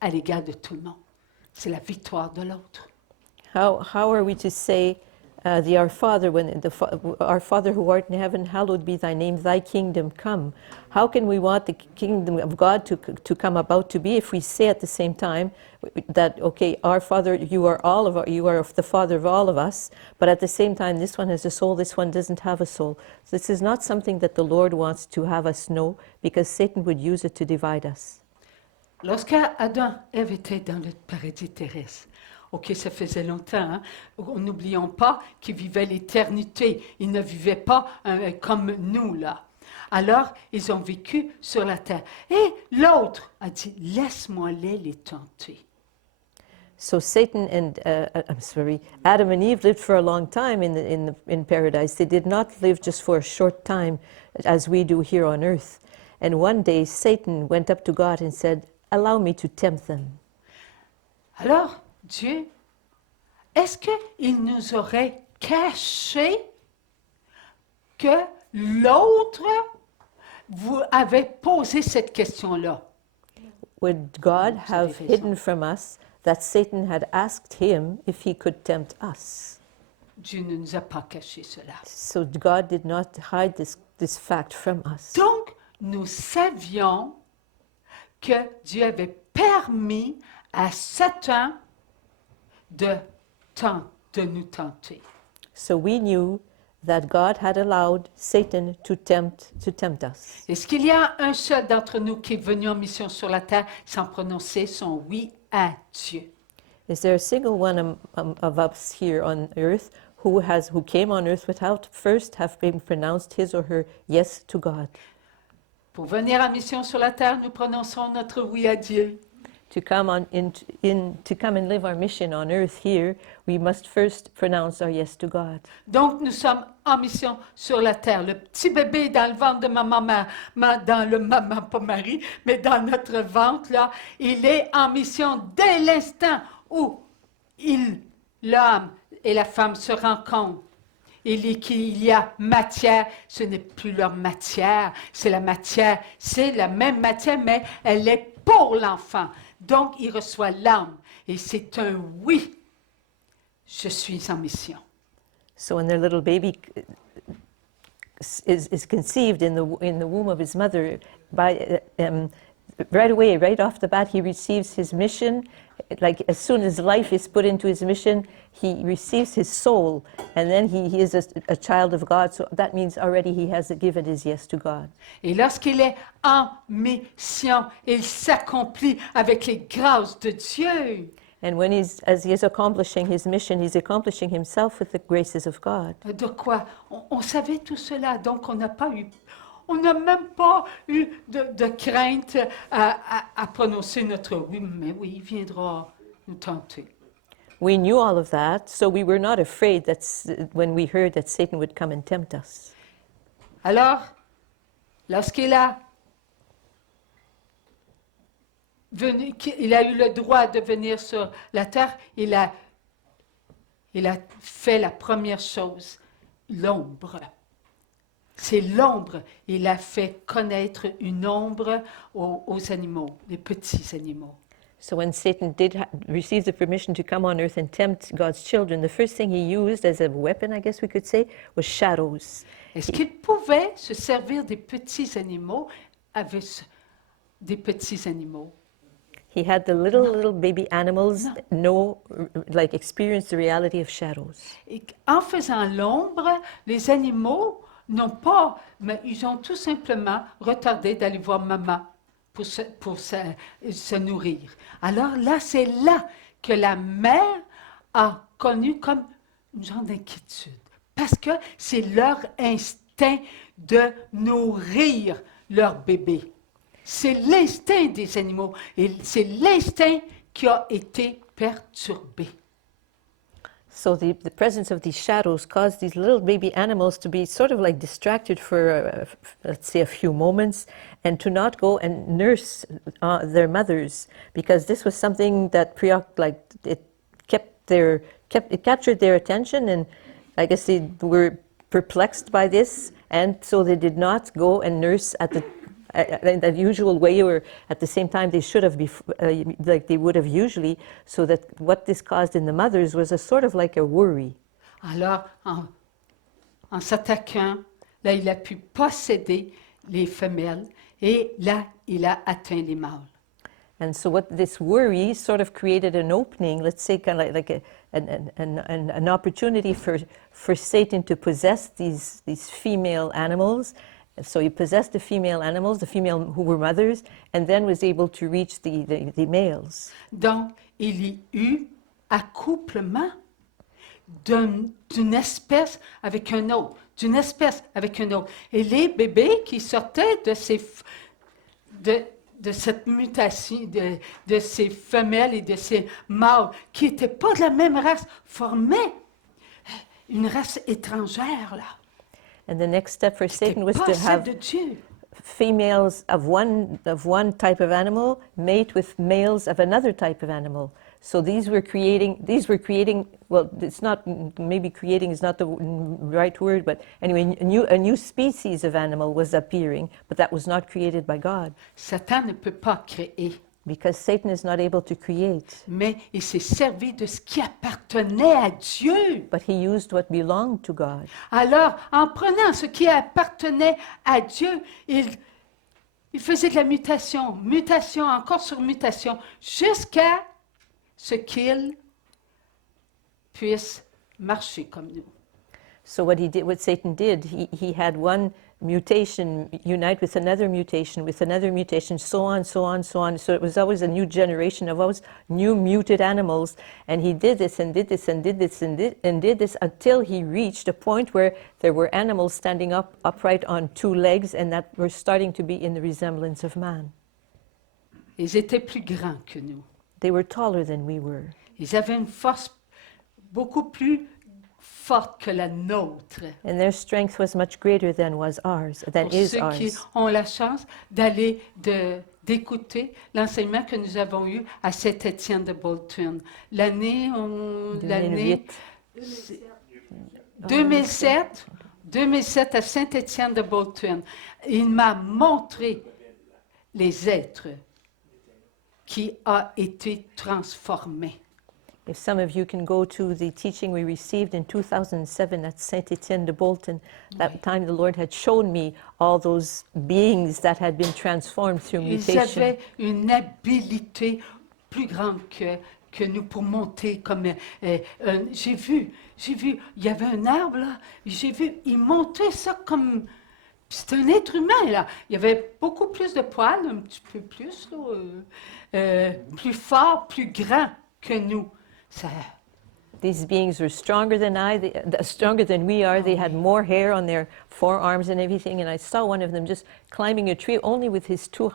à l'égard de tout le monde. C'est la victoire de l'autre. How are we to say the Our Father when Our Father who art in heaven, hallowed be thy name, thy kingdom come? How can we want the kingdom of God to come about to be if we say at the same time that, okay, our Father, you are the Father of all of us, but at the same time this one has a soul, this one doesn't have a soul. So this is not something that the Lord wants to have us know, because Satan would use it to divide us. Lorsque Adam et Ève étaient dans le paradis terrestre, OK, ça faisait longtemps, hein? N'oublions pas qu'ils vivaient l'éternité. Ils ne vivaient pas comme nous, là. Alors, ils ont vécu sur la terre. Et l'autre a dit, laisse-moi les tenter. So Satan and Adam and Eve lived for a long time in paradise. They did not live just for a short time, as we do here on earth. And one day Satan went up to God and said, "Allow me to tempt them." Alors, Dieu, est-ce qu'il nous aurait caché que l'autre vous avait posé cette question-là? Would God have hidden from us that Satan had asked him if he could tempt us? Dieu ne nous a pas caché cela. So God did not hide this fact from us. Donc, nous savions que Dieu avait permis à Satan de nous tenter. So we knew that God had allowed Satan to tempt us. Est-ce qu'il y a un seul d'entre nous qui est venu en mission sur la terre sans prononcer son oui à Dieu? Is there a single one of us here on earth who came on earth without first have been pronounced his or her yes to God? Pour venir en mission sur la terre, nous prononçons notre oui à Dieu. To come and live our mission on earth here, we must first pronounce our yes to God. Donc, nous sommes en mission sur la terre. Le petit bébé dans le ventre de ma maman, pas Marie, mais dans notre ventre, là, il est en mission dès l'instant où l'homme et la femme se rencontrent. Il y a matière, ce n'est plus leur matière, c'est la même matière, mais elle est pour l'enfant. Donc, il reçoit l'âme, et c'est un oui. Je suis en mission. So when their little baby is conceived in the womb of his mother, right away, right off the bat, he receives his mission. Like as soon as life is put into his mission, he receives his soul, and then he is a child of God. So that means already he has given his yes to God. Et lorsqu'il est en mission, il s'accomplit avec les grâces de Dieu. And when as he is accomplishing his mission, he's accomplishing himself with the graces of God. De quoi? On savait tout cela, donc on n'a même pas eu de crainte à prononcer notre oui, mais oui, il viendra nous tenter. We knew all of that, so we were not afraid when we heard that Satan would come and tempt us. Alors, lorsqu'il a eu le droit de venir sur la terre, il a fait la première chose, l'ombre. C'est l'ombre. Il a fait connaître une ombre aux animaux, les petits animaux. So when Satan did receive the permission to come on earth and tempt God's children, the first thing he used as a weapon, I guess we could say, was shadows. Est-ce qu'il pouvait se servir des petits animaux avec des petits animaux? He had the little baby animals experience the reality of shadows. Et en faisant l'ombre, les animaux n'ont pas, mais ils ont tout simplement retardé d'aller voir maman pour se nourrir. Alors là, c'est là que la mère a connu comme une genre d'inquiétude. Parce que c'est leur instinct de nourrir leur bébé. C'est l'instinct des animaux et c'est l'instinct qui a été perturbé. So the presence of these shadows caused these little baby animals to be sort of like distracted for, let's say, a few moments, and to not go and nurse their mothers, because this was something that it captured their attention, and I guess they were perplexed by this, and so they did not go and nurse in the usual way, or at the same time they should have, like they would have usually, so that what this caused in the mothers was a sort of like a worry. Alors, en s'attaquant, là, il a pu posséder les femelles et là, il a atteint les mâles. And so what this worry sort of created an opening, let's say kind of like an opportunity for Satan to possess these female animals. So he possessed the female animals, the female who were mothers, and then was able to reach the males. Donc, il y eut accouplement d'une espèce avec un autre, d'une espèce avec un autre. Et les bébés qui sortaient de cette mutation, de ces femelles et de ces mâles, qui n'étaient pas de la même race, formaient une race étrangère, là. And the next step for Satan was Pas to celle have de Dieu. females of one type of animal mate with males of another type of animal. So these were creating, well, it's not, maybe creating is not the right word, but anyway, a new species of animal was appearing, but that was not created by God. Satan ne peut pas créer, Because Satan is not able to create, mais il s'est servi de ce qui appartenait à Dieu. but he used what belonged to God. Alors, en prenant ce qui appartenait à Dieu, il faisait de la mutation, mutation, encore sur mutation, jusqu'à ce qu'il puisse marcher comme nous. So what Satan did, he had one mutation unite with another mutation, so on, so on, so on. So it was always a new generation of always new muted animals. And he did this and did this and did this and did this until he reached a point where there were animals standing upright on two legs and that were starting to be in the resemblance of man. Ils étaient plus grands que nous. They were taller than we were. Ils avaient une force beaucoup plus forte que la nôtre. And their strength was much greater than was ours, than Pour is ceux qui ours. ont la chance d'aller d'écouter l'enseignement que nous avons eu à Saint-Étienne de Bolton. L'année 2007 à Saint-Étienne de Bolton. Il m'a montré les êtres qui ont été transformés. If some of you can go to the teaching we received in 2007 at Saint-Étienne de Bolton, that time the Lord had shown me all those beings that had been transformed through Ils mutation. avaient une habileté plus grande que nous pour monter comme... j'ai vu, il y avait un arbre là, j'ai vu, il montait ça comme... C'est un être humain là. Il y avait beaucoup plus de poils, un petit peu plus, là, plus fort, plus grand que nous. Ça, These beings were stronger than stronger than we are. They had more hair on their forearms and everything. And I saw one of them just climbing a tree only with his two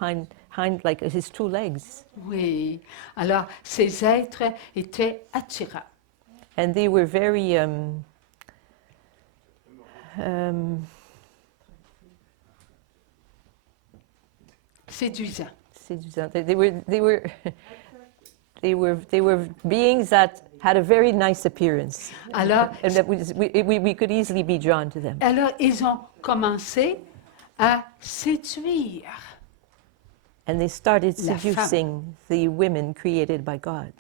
like his two legs. oui. Alors, ces êtres étaient attirants. And they were very Séduisants. They were beings that had a very nice appearance, Alors, and that we could easily be drawn to them. alors, ils ont commencé à séduire. And they started La femme. seducing the women created by God.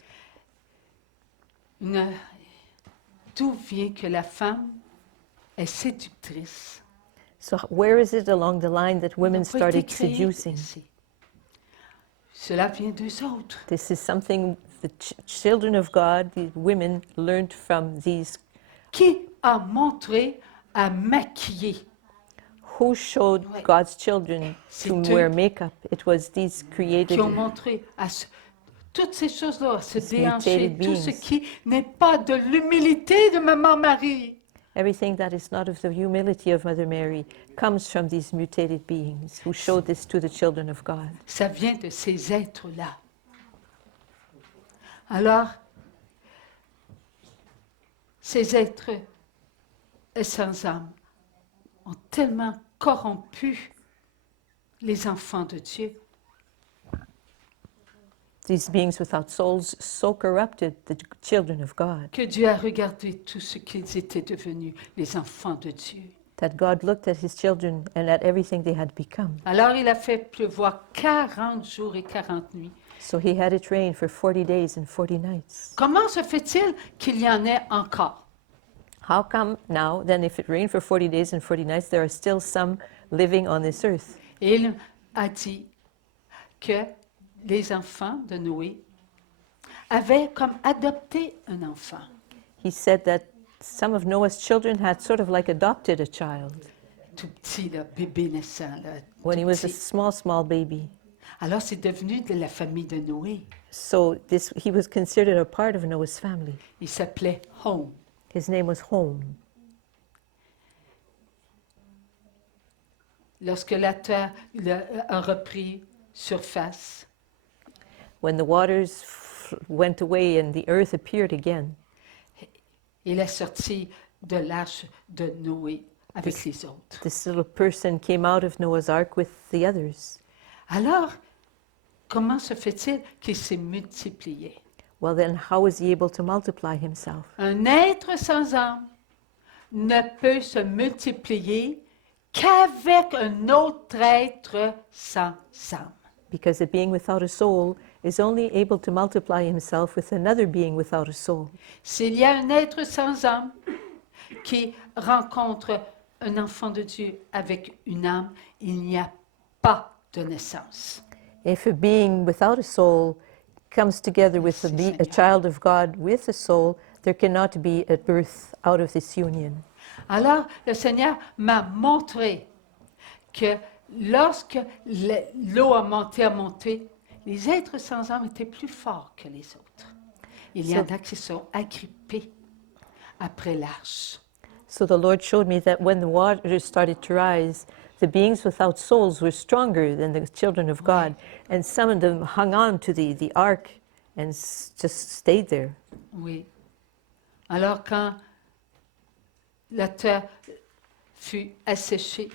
D'où vient que la femme est séductrice? So where is it along the line that women Ça n'a pas été started créé seducing? ici. Cela vient d'eux autres. This is something the children of God, the women, learned from these. Qui a montré à maquiller? Who showed Ouais. God's children C'est to eux. wear makeup? It was these created. Qui ont montré à toutes ces choses-là, à se These déhancher, mutated tout ce beings. qui n'est pas de l'humilité de Maman Marie. Everything that is not of the humility of Mother Mary comes from these mutated beings who showed this to the children of God. Ça vient de ces êtres-là. Alors, ces êtres sans âme ont tellement corrompu les enfants de Dieu These beings without souls so corrupted the children of God que Dieu a regardé tout ce qu'ils étaient devenus, les enfants de Dieu. that God looked at his children and at everything they had become. Alors il a fait pleuvoir 40 jours et 40 nuits. So he had it rain for 40 days and 40 nights. Comment se fait-il qu'il y en ait encore? How come now, then, if it rained for 40 days and 40 nights, there are still some living on this earth? Et il a dit que les enfants de Noé avaient comme adopté un enfant. He said that some of Noah's children had sort of like adopted a child Tout petit, là, bébé naissant. Là, when tout he was a petit. small baby. Alors c'est devenu de la famille de Noé. So he was considered a part of Noah's family. Il s'appelait Hom. His name was Hom. Lorsque la terre a repris surface, When the waters went away and the earth appeared again, il est sorti de l'arche de Noé avec les autres. this little person came out of Noah's ark with the others. Alors, comment se fait-il qu'il s'est multiplié? Well, then, how was he able to multiply himself? Un être sans âme ne peut se multiplier qu'avec un autre être sans âme. Because a being without a soul is only able to multiply himself with another being without a soul. S'il y a un être sans âme qui rencontre un enfant de Dieu avec une âme, il n'y a pas de naissance. If a being without a soul comes together with a, Merci, a Seigneur. child of God with a soul, there cannot be a birth out of this union. Alors, le Seigneur m'a montré que lorsque l'eau a monté, les êtres sans âme étaient plus forts que les autres. Il y en a qui sont agrippés après l'arche. So the Lord showed me that when the waters started to rise, the beings without souls were stronger than the children of God, and some of them hung on to the ark and just stayed there. Oui. Alors, quand la terre fut asséchée,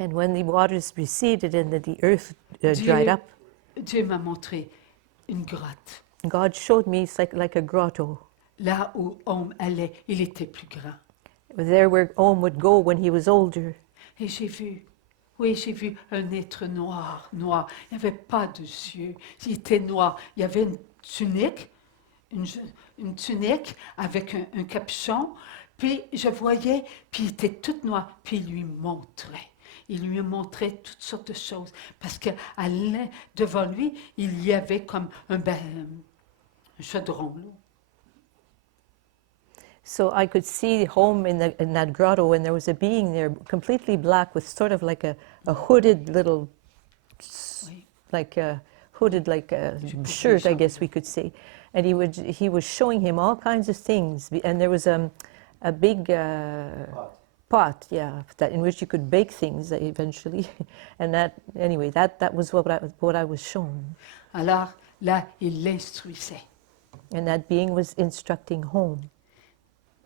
And when the waters receded and the earth dried Dieu, up, Dieu m'a montré une grotte. God showed me it's like a grotto. Là où Homme allait, il était plus grand. There where Om would go when he was older. Et j'ai vu, oui, j'ai vu un être noir. Il n'y avait pas de yeux. Il était noir. Il y avait une tunique une, une tunique avec un capuchon, puis je voyais, puis il était tout noir, puis il lui montrait. Il lui montrait toutes sortes de choses, parce que devant lui, il y avait comme un chaudron. Là. So I could see home in that grotto, and there was a being there, completely black, with sort of like a hooded little, Oui. like a hooded like a shirt, I guess we could say. And he was showing him all kinds of things, and there was a big pot, yeah, that in which you could bake things eventually. And that anyway, that was what I was shown. Alors là, il l'instruisait. And that being was instructing home.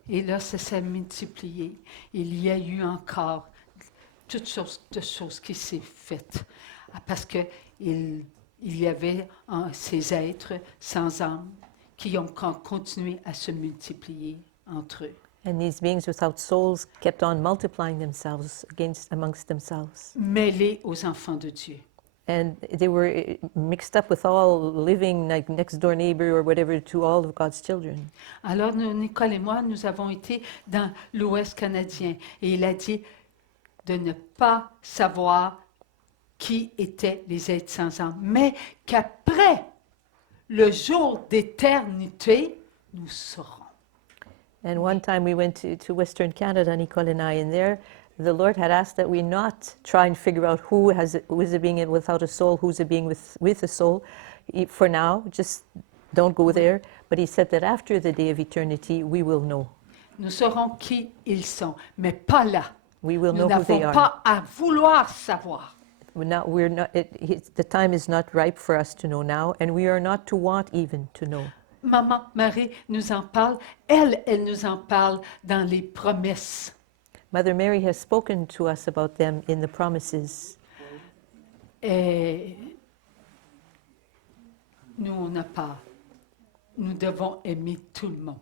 Et là, ça s'est multiplié. Il y a eu encore toutes sortes de choses qui s'est faites. Parce qu'il y avait ces êtres sans âme qui ont continué à se multiplier entre eux. And these beings without souls kept on multiplying themselves amongst themselves. Mêlés aux enfants de Dieu. And they were mixed up with all living like next door neighbor or whatever to all of God's children. Alors, Nicole et moi, nous avons été dans l'Ouest canadien et il a dit de ne pas savoir qui étaient les êtres sans âme, mais qu'après le jour d'éternité, nous saurons. And one time we went to Western Canada, Nicole and I, and there the Lord had asked that we not try and figure out who is a being without a soul, who's a being with a soul. For now, just don't go there. But he said that after the day of eternity, we will know. Nous saurons qui ils sont, mais pas là. We will Nous know who they n'avons are. pas à vouloir savoir. The time is not ripe for us to know now, and we are not to want even to know. Maman Marie nous en parle. Elle nous en parle dans les promesses. Mother Mary has spoken to us about them in the promises. Et nous, on n'a pas. Nous devons aimer tout le monde.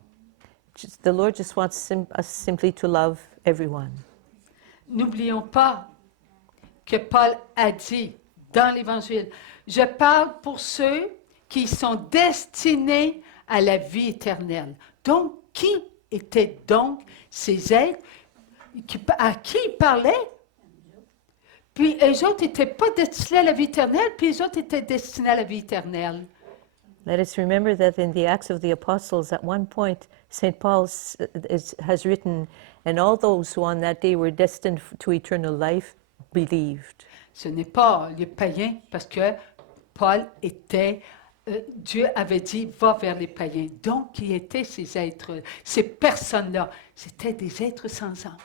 The Lord just wants us simply to love everyone. N'oublions pas que Paul a dit dans l'Évangile, je parle pour ceux qui sont destinés à la vie éternelle. Donc, qui étaient donc ces êtres à qui il parlait? Puis eux autres n'étaient pas destinés à la vie éternelle, puis eux autres étaient destinés à la vie éternelle. Let us remember that in the Acts of the Apostles, at one point, St. Paul has written, and all those who on that day were destined to eternal life believed. Ce n'est pas les païens, parce que Paul était, Dieu avait dit, va vers les païens. Donc, qui étaient ces êtres, ces personnes-là? C'était des êtres sans âme.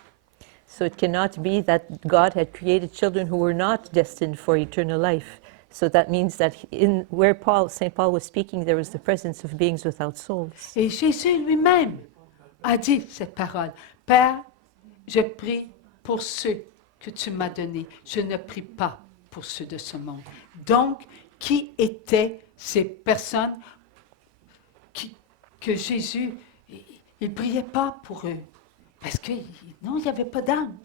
So it cannot be that God had created children who were not destined for eternal life. So that means that in where St. Paul was speaking, there was the presence of beings without souls. Et Jésus lui-même a dit cette parole. Père, je prie pour ceux que tu m'as donnés. Je ne prie pas pour ceux de ce monde. Donc, qui étaient ces personnes que Jésus, il ne priait pas pour eux? Parce que non, il n'y avait pas d'âme.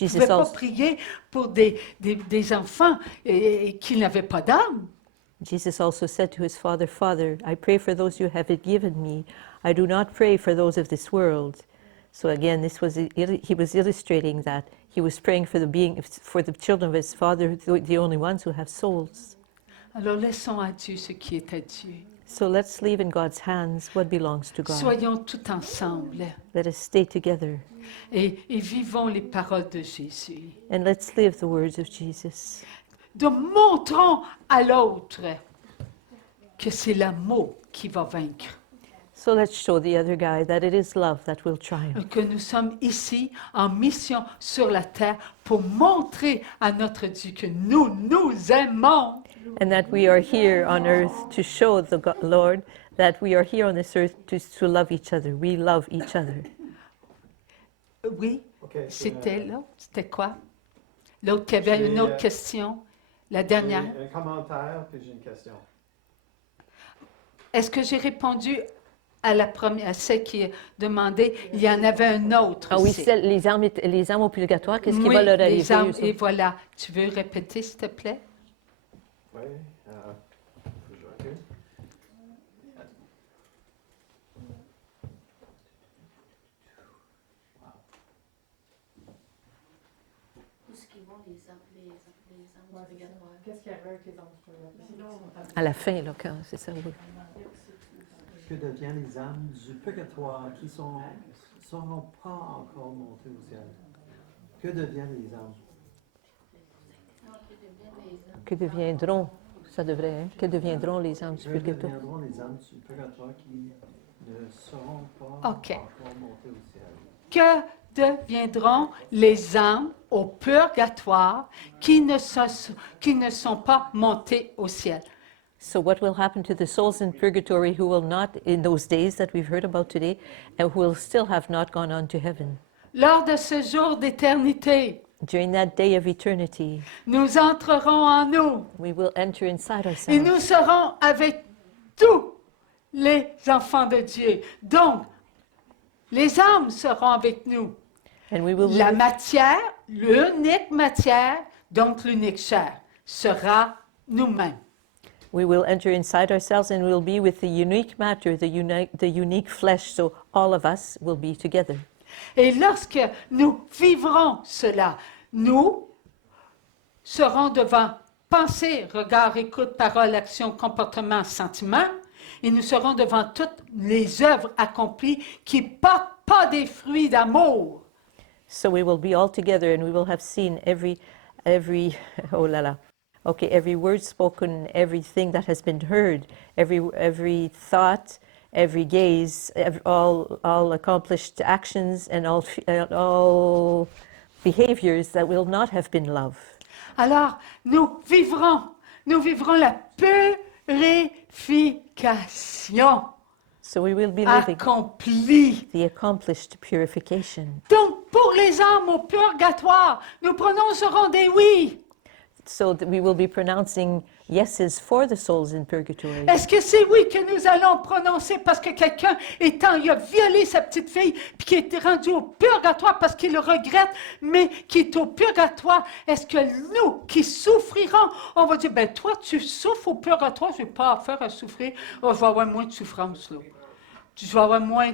Il ne pouvait pas prier pour des enfants qui n'avaient pas d'âme. Jesus also said to his Father, Father, I pray for those you have given me. I do not pray for those of this world. So again, he was illustrating that he was praying for the children of his Father, the only ones who have souls. Alors laissons à Dieu ce qui est à Dieu. So let's leave in God's hands what belongs to God. Soyons tout ensemble Let us stay together et vivons les paroles de Jésus. and let's live the words of Jesus. De montrons à l'autre que c'est l'amour qui va vaincre. So let's show the other guy that it is love that will triumph. Que nous sommes ici en mission sur la terre pour montrer à notre Dieu que nous aimons. And that we are here on earth to show the Lord that we are here on this earth to love each other. We love each other. Oui, Okay, c'était l'autre. C'était quoi? L'autre qui avait une autre question. La dernière. J'ai un commentaire, puis j'ai une question. Est-ce que j'ai répondu à la première, à celle qui a demandé? Il y en avait un autre Ah oui, aussi. les âmes obligatoires, qu'est-ce qui Oui, va leur les arriver? âmes, eux et autres? voilà. Tu veux répéter, s'il te plaît? Oui. Qu'est-ce qui arrive avec les âmes purgatoires? À la fin, là, quand c'est ça. Oui. Que deviennent les âmes du purgatoire qui sont pas encore montées au ciel? Que deviennent les âmes? Que deviendront, ça devrait, hein? Que deviendront les âmes du Que purgatoire? deviendront les âmes du purgatoire qui ne seront pas OK. encore montées au ciel? Que deviendront les âmes au purgatoire qui ne sont pas montées au ciel? So what will happen to the souls in purgatory who will not, in those days that we've heard about today, and who will still have not gone on to heaven? Lors de ce jour d'éternité, During that day of eternity, nous entrerons en nous we will enter inside et ourselves. nous serons avec tous les enfants de Dieu. Donc, les âmes seront avec nous. And we will be La with- matière, l'unique matière, donc l'unique chair, sera nous-mêmes. we will enter inside ourselves and we'll be with the unique matter, the unique flesh, so all of us will be together. Et lorsque nous vivrons cela, nous serons devant pensée, regard, écoute, parole, action, comportement, sentiment, et nous serons devant toutes les œuvres accomplies qui ne portent pas des fruits d'amour. So we will be all together and we will have seen every oh la la. Okay, every word spoken, everything that has been heard, every thought, every gaze, all accomplished actions and all behaviors that will not have been love. Alors, nous vivrons la purification So we will be living accomplie. the accomplished purification. Donc, pour les âmes au purgatoire, nous prononcerons des oui. So that we will be pronouncing yeses for the souls in purgatory. Est-ce que c'est oui que nous allons prononcer parce que quelqu'un il a violé sa petite fille puis qui est rendu au purgatoire parce qu'il le regrette, mais qui est au purgatoire? Est-ce que nous qui souffrirons, on va dire, ben toi tu souffres au purgatoire, je n'ai pas affaire à souffrir, oh, je vais avoir moins de souffrance là. Tu vas avoir moins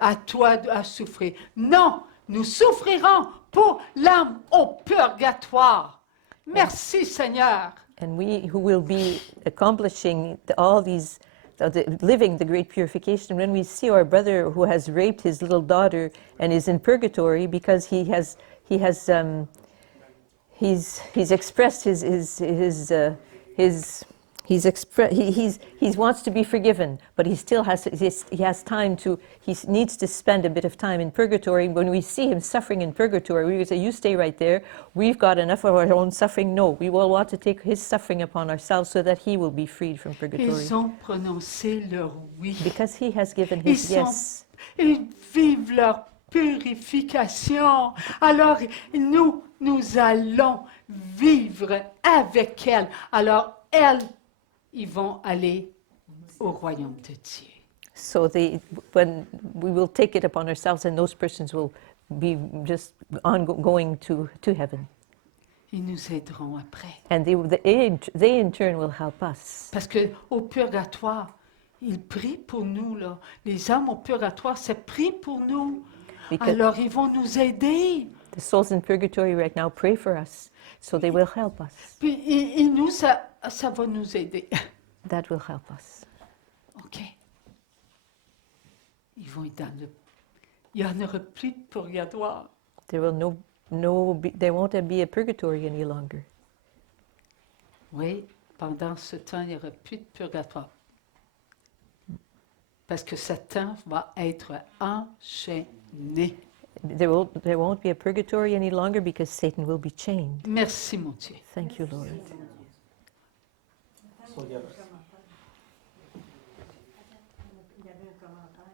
à toi à souffrir. Non, nous souffrirons pour l'âme au purgatoire. Merci Seigneur. And we who will be accomplishing all these, living the great purification, when we see our brother who has raped his little daughter and is in purgatory because he's expressed he wants to be forgiven, but he still has time to, he needs to spend a bit of time in purgatory. When we see him suffering in purgatory, we would say, you stay right there, we've got enough of our own suffering. No, we will want to take his suffering upon ourselves so that he will be freed from purgatory. Ils ont prononcé leur oui. Because he has given Ils, his yes. ils vivent leur purification. Alors, nous allons vivre avec elle. Alors, elles, ils vont aller au royaume de Dieu. So when we will take it upon ourselves, and those persons will be just going to heaven. Ils nous aideront après. And they in turn will help us. Parce qu'au purgatoire, ils prient pour nous, là. Les âmes au purgatoire, c'est prie pour nous. Because Alors, ils vont nous aider. the souls in purgatory right now pray for us, so they will help us. Puis, et nous, ça va nous aider. That will help us. OK. Ils vont être dans le... Il n'y en aura plus de purgatoire. There won't be a purgatory any longer. Oui, pendant ce temps, il n'y aura plus de purgatoire. Parce que Satan va être enchaîné. There won't be a purgatory any longer because Satan will be chained. Merci, mon Dieu. Thank you, Lord. So, il y a- Il y avait un commentaire.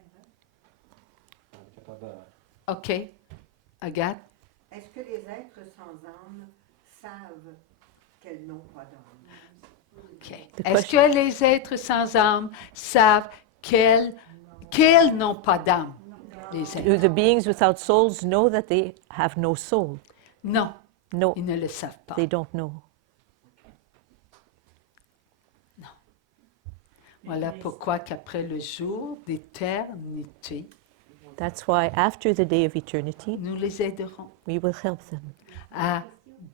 Hein? capable de- OK. Agathe? Est-ce que les êtres sans âme savent qu'elles n'ont pas d'âme? OK. The Est-ce que les êtres sans âme savent qu'ils n'ont pas d'âme? Les Do êtres. the beings without souls know that they have no soul? Non, No, ils ne le savent pas. they don't know. Voilà pourquoi qu'après le jour d'éternité, That's why after the day of eternity, nous les aiderons we will help them à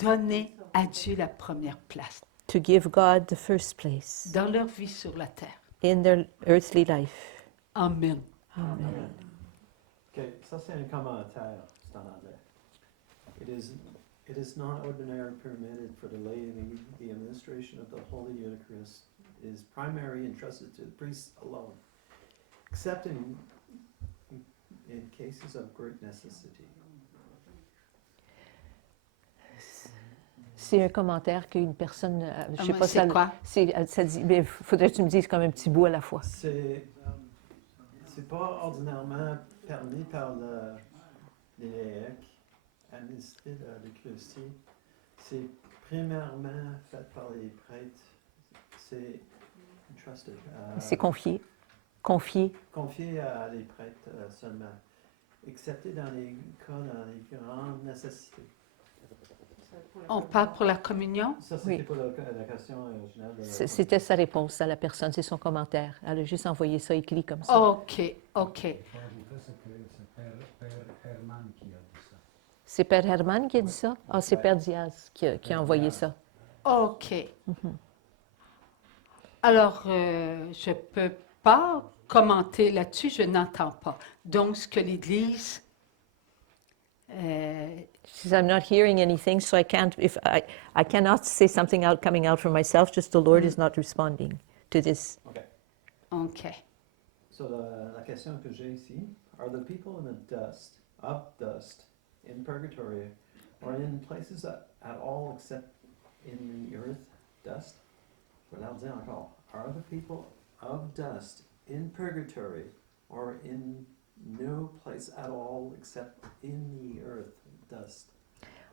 donner à Dieu la première place to give God the first place dans leur vie sur la terre. in their earthly life. Amen. OK, ça c'est un commentaire, c'est en anglais. It is not ordinarily permitted for the laity, the administration of the Holy Eucharist is primarily entrusted to the priests alone, except in cases of great necessity. C'est un commentaire qu'une personne, je sais pas c'est quoi? ça dit, mais faudrait que tu me dises comme un petit bout à la fois. C'est pas ordinairement permis par les laïcs, administré de l'Eucharistie. C'est primairement fait par les prêtres. C'est entrusted. C'est confié. Confié. Confié à les prêtres seulement, excepté dans les cas dans les grandes nécessités. On parle pour la communion? Ça, c'était Oui. pas la question originale. C'était sa réponse à la personne, c'est son commentaire. Elle a juste envoyé ça écrit comme ça. OK, OK. Il faut ajouter c'est Père Herman qui a dit ça. C'est Père Herman qui a dit ça? Ah, c'est Père Diaz qui a envoyé ça. OK. Alors, je ne peux pas commenter là-dessus, je n'entends pas. Donc, ce que l'Église... She says, I'm not hearing anything, so I cannot say something coming out from myself, just the Lord is not responding to this. OK. OK. So la question que j'ai ici, are the people in the dust, in purgatory, or in places at all except in the earth, dust? Je vais leur dire encore. Are the people of dust in purgatory, or in no place at all except in the earth, dust?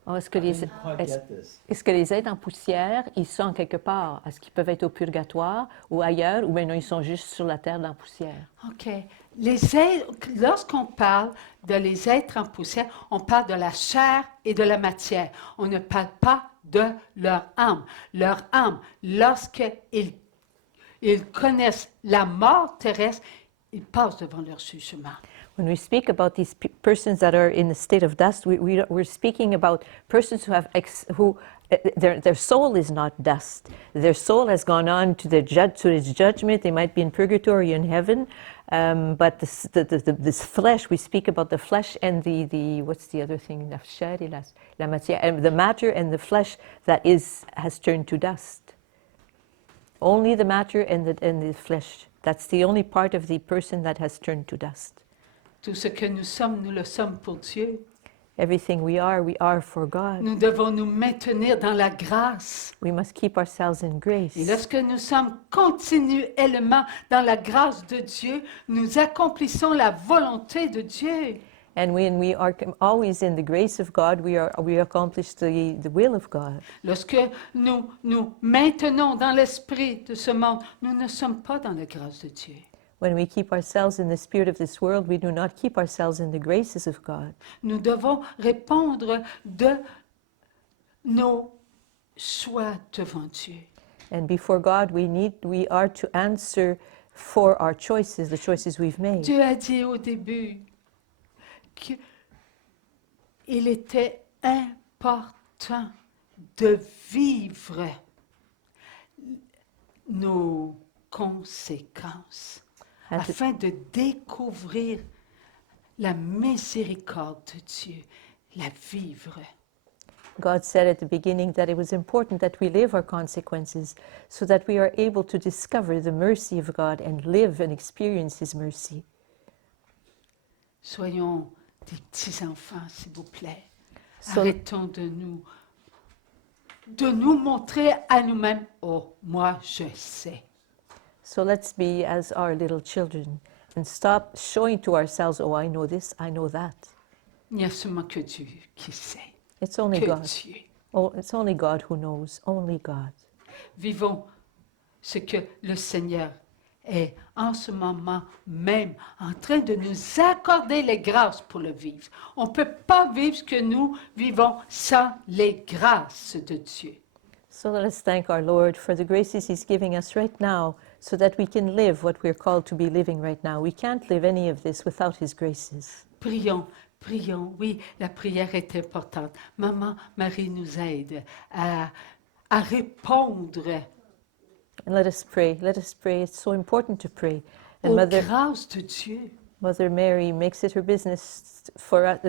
Oh, est-ce I didn't quite get this. est-ce que les êtres en poussière, ils sont quelque part? Est-ce qu'ils peuvent être au purgatoire ou ailleurs, ou bien non, ils sont juste sur la terre dans la poussière? OK. Lorsqu'on parle de les êtres en poussière, on parle de la chair et de la matière. On ne parle pas de leur âme. Leur âme, lorsqu'ils connaissent la mort terrestre, ils passent devant leur jugement. When we speak about these persons that are in the state of dust, we're speaking about persons who have their soul is not dust. Their soul has gone on to its judgment. They might be in purgatory or in heaven, but this flesh, we speak about the flesh and the what's the other thing? La chair et la matière, and the matter and the flesh that has turned to dust. Only the matter and the flesh. That's the only part of the person that has turned to dust. Tout ce que nous sommes, nous le sommes pour Dieu. Everything we are for God. Nous devons nous maintenir dans la grâce. We must keep ourselves in grace. Et lorsque nous sommes continuellement dans la grâce de Dieu, nous accomplissons la volonté de Dieu. And when we are always in the grace of God, we accomplish the will of God. Lorsque nous nous maintenons dans l'esprit de ce monde, nous ne sommes pas dans la grâce de Dieu. When we keep ourselves in the spirit of this world, we do not keep ourselves in the graces of God. Nous devons répondre de nos choix devant Dieu. And before God, we are to answer for our choices, the choices we've made. Dieu a dit au début qu'il était important de vivre nos conséquences And to- afin de découvrir la miséricorde de Dieu, la vivre. God said at the beginning that it was important that we live our consequences so that we are able to discover the mercy of God and live and experience His mercy. Soyons des petits-enfants, s'il vous plaît. So- Arrêtons de nous montrer à nous-mêmes, oh, moi je sais. So let's be as our little children and stop showing to ourselves, oh, I know this, I know that. Il n'y a seulement que Dieu qui sait. It's only Que God. Dieu. Oh, it's only God who knows, only God. Vivons ce que le Seigneur est en ce moment même en train de nous accorder les grâces pour le vivre. On ne peut pas vivre ce que nous vivons sans les grâces de Dieu. So let us thank our Lord for the graces He's giving us right now so that we can live what we're called to be living right now. We can't live any of this without His graces. Prions, Prions, oui, la prière est importante. Maman Marie nous aide à répondre And let us pray. Let us pray. It's so important to pray. And aux grâces de Dieu. Mother Mary makes it her business for us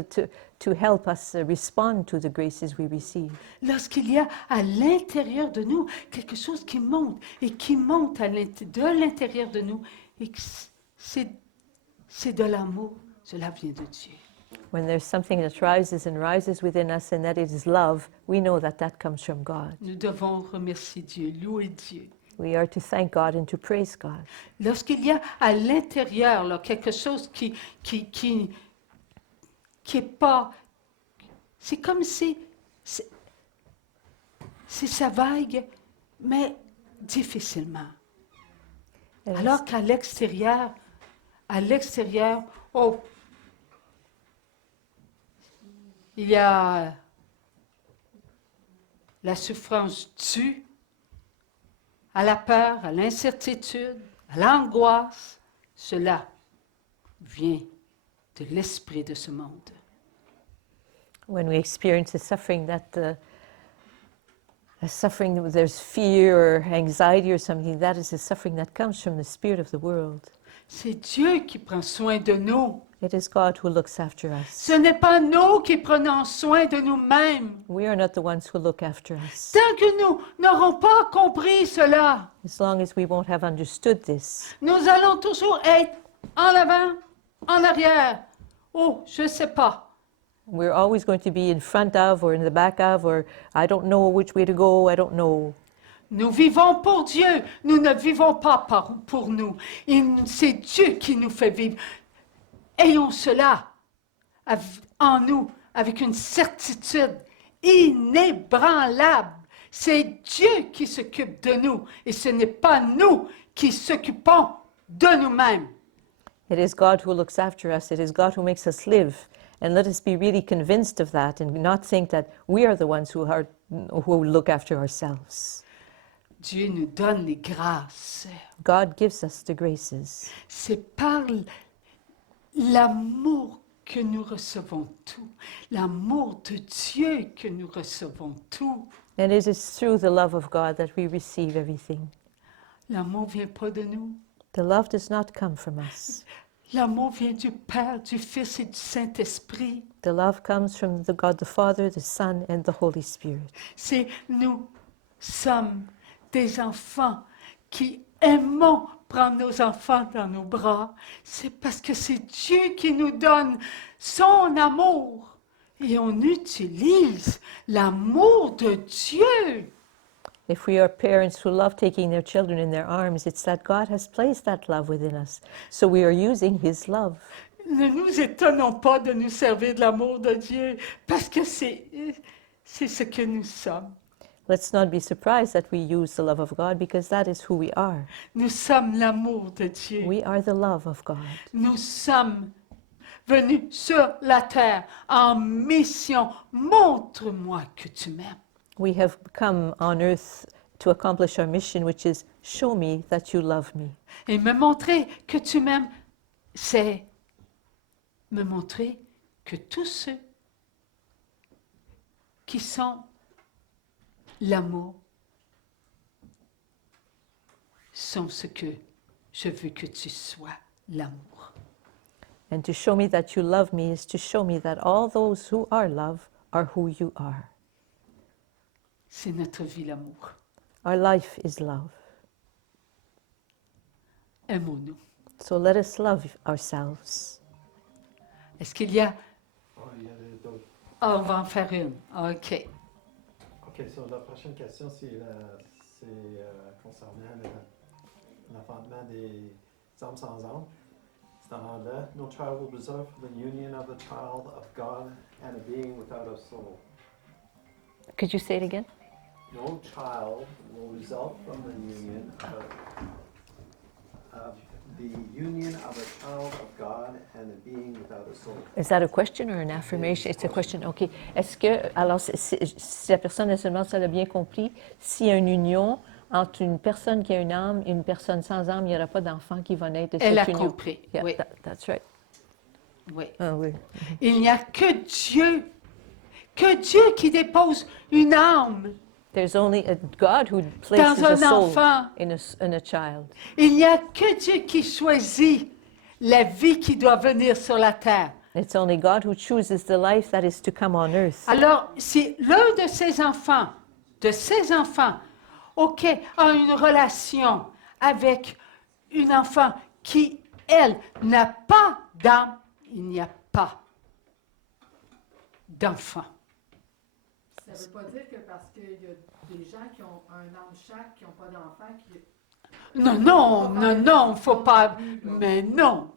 to help us respond to the graces we receive. Lorsqu'il y a à l'intérieur de nous quelque chose qui monte et qui monte de l'intérieur de nous, et que c'est de l'amour, cela vient de Dieu. When there's something that rises and rises within us and that it is love, we know that that comes from God. Nous devons remercier Dieu, louer Dieu. We are to thank God and to praise God. Lorsqu'il y a à l'intérieur là, quelque chose qui est pas, c'est comme si ça vague, mais difficilement. And Alors qu'à l'extérieur, oh, il y a la souffrance due à la peur, à l'incertitude, à l'angoisse. Cela vient de l'esprit de ce monde. when we experience the suffering, there's fear or anxiety or something, that is the suffering that comes from the spirit of the world. C'est Dieu qui prend soin de nous. It is God who looks after us. Ce n'est pas nous qui prenons soin de nous-mêmes. We are not the ones who look after us. Tant que nous n'aurons pas compris cela, As long as we won't have understood this, nous allons toujours être en avant, en arrière. Oh, je ne sais pas. we're always going to be in front of or in the back of, or I don't know which way to go, I don't know. Nous vivons pour Dieu. Nous ne vivons pas pour nous. C'est Dieu qui nous fait vivre. Ayons cela en nous avec une certitude inébranlable. C'est Dieu qui s'occupe de nous et ce n'est pas nous qui s'occupons de nous-mêmes. It is God who looks after us. It is God who makes us live. And let us be really convinced of that and not think that we are the ones who look after ourselves. Dieu nous donne les grâces. God gives us the graces. C'est par l'amour que nous recevons tout. L'amour de Dieu que nous recevons tout. And it is through the love of God that we receive everything. L'amour ne vient pas de nous. The love does not come from us. L'amour vient du Père, du Fils et du Saint-Esprit. The love comes from the God the Father, the Son, and the Holy Spirit. C'est nous sommes des enfants qui aimons prendre nos enfants dans nos bras. C'est parce que c'est Dieu qui nous donne son amour. Et on utilise l'amour de Dieu. If we are parents who love taking their children in their arms, it's that God has placed that love within us. So we are using His love. Ne nous étonnons pas de nous servir de l'amour de Dieu parce que c'est ce que nous sommes. Let's not be surprised that we use the love of God because that is who we are. Nous sommes l'amour de Dieu. We are the love of God. Nous sommes venus sur la terre en mission. Montre-moi que tu m'aimes. We have come on earth to accomplish our mission, which is show me that you love me. Et me montrer que tu m'aimes, c'est me montrer que tous ceux qui sont l'amour sont ce que je veux que tu sois, l'amour. And to show me that you love me is to show me that all those who are love are who you are. C'est notre vie, l'amour. Our life is love. Aimons-nous. So let us love ourselves. Est-ce qu'il y a... Il y a d'autres. Ah, on va en faire une. OK. OK, so la prochaine question, c'est concernant l'enfantement des âmes sans âme. C'est en anglais. No child will result from the union of the child of God and a being without a soul. Could you say it again? No child will result from the union of a child of God and a being without a soul. Is that a question or an affirmation? It's a question. OK. Est-ce que, alors, si la personne, elle se demande si elle a bien compris, s'il y a une union entre une personne qui a une âme et une personne sans âme, il n'y aura pas d'enfant qui va naître de cette Elle a union. compris, Yeah, oui. that's right. Oui. Oh, Il n'y a que Dieu qui dépose une âme there's only a God who dans places a un soul enfant. in a child. Il n'y a que Dieu qui choisit la vie qui doit venir sur la terre. It's only God who chooses the life that is to come on earth. Alors, si l'un de ses enfants, OK, a une relation avec une enfant qui, elle, n'a pas d'âme, il n'y a pas d'enfant. Ça ne veut pas dire que parce qu'il y a des gens qui ont un âme chaque, qui n'ont pas d'enfant, qui... Non, faut pas. Mais non,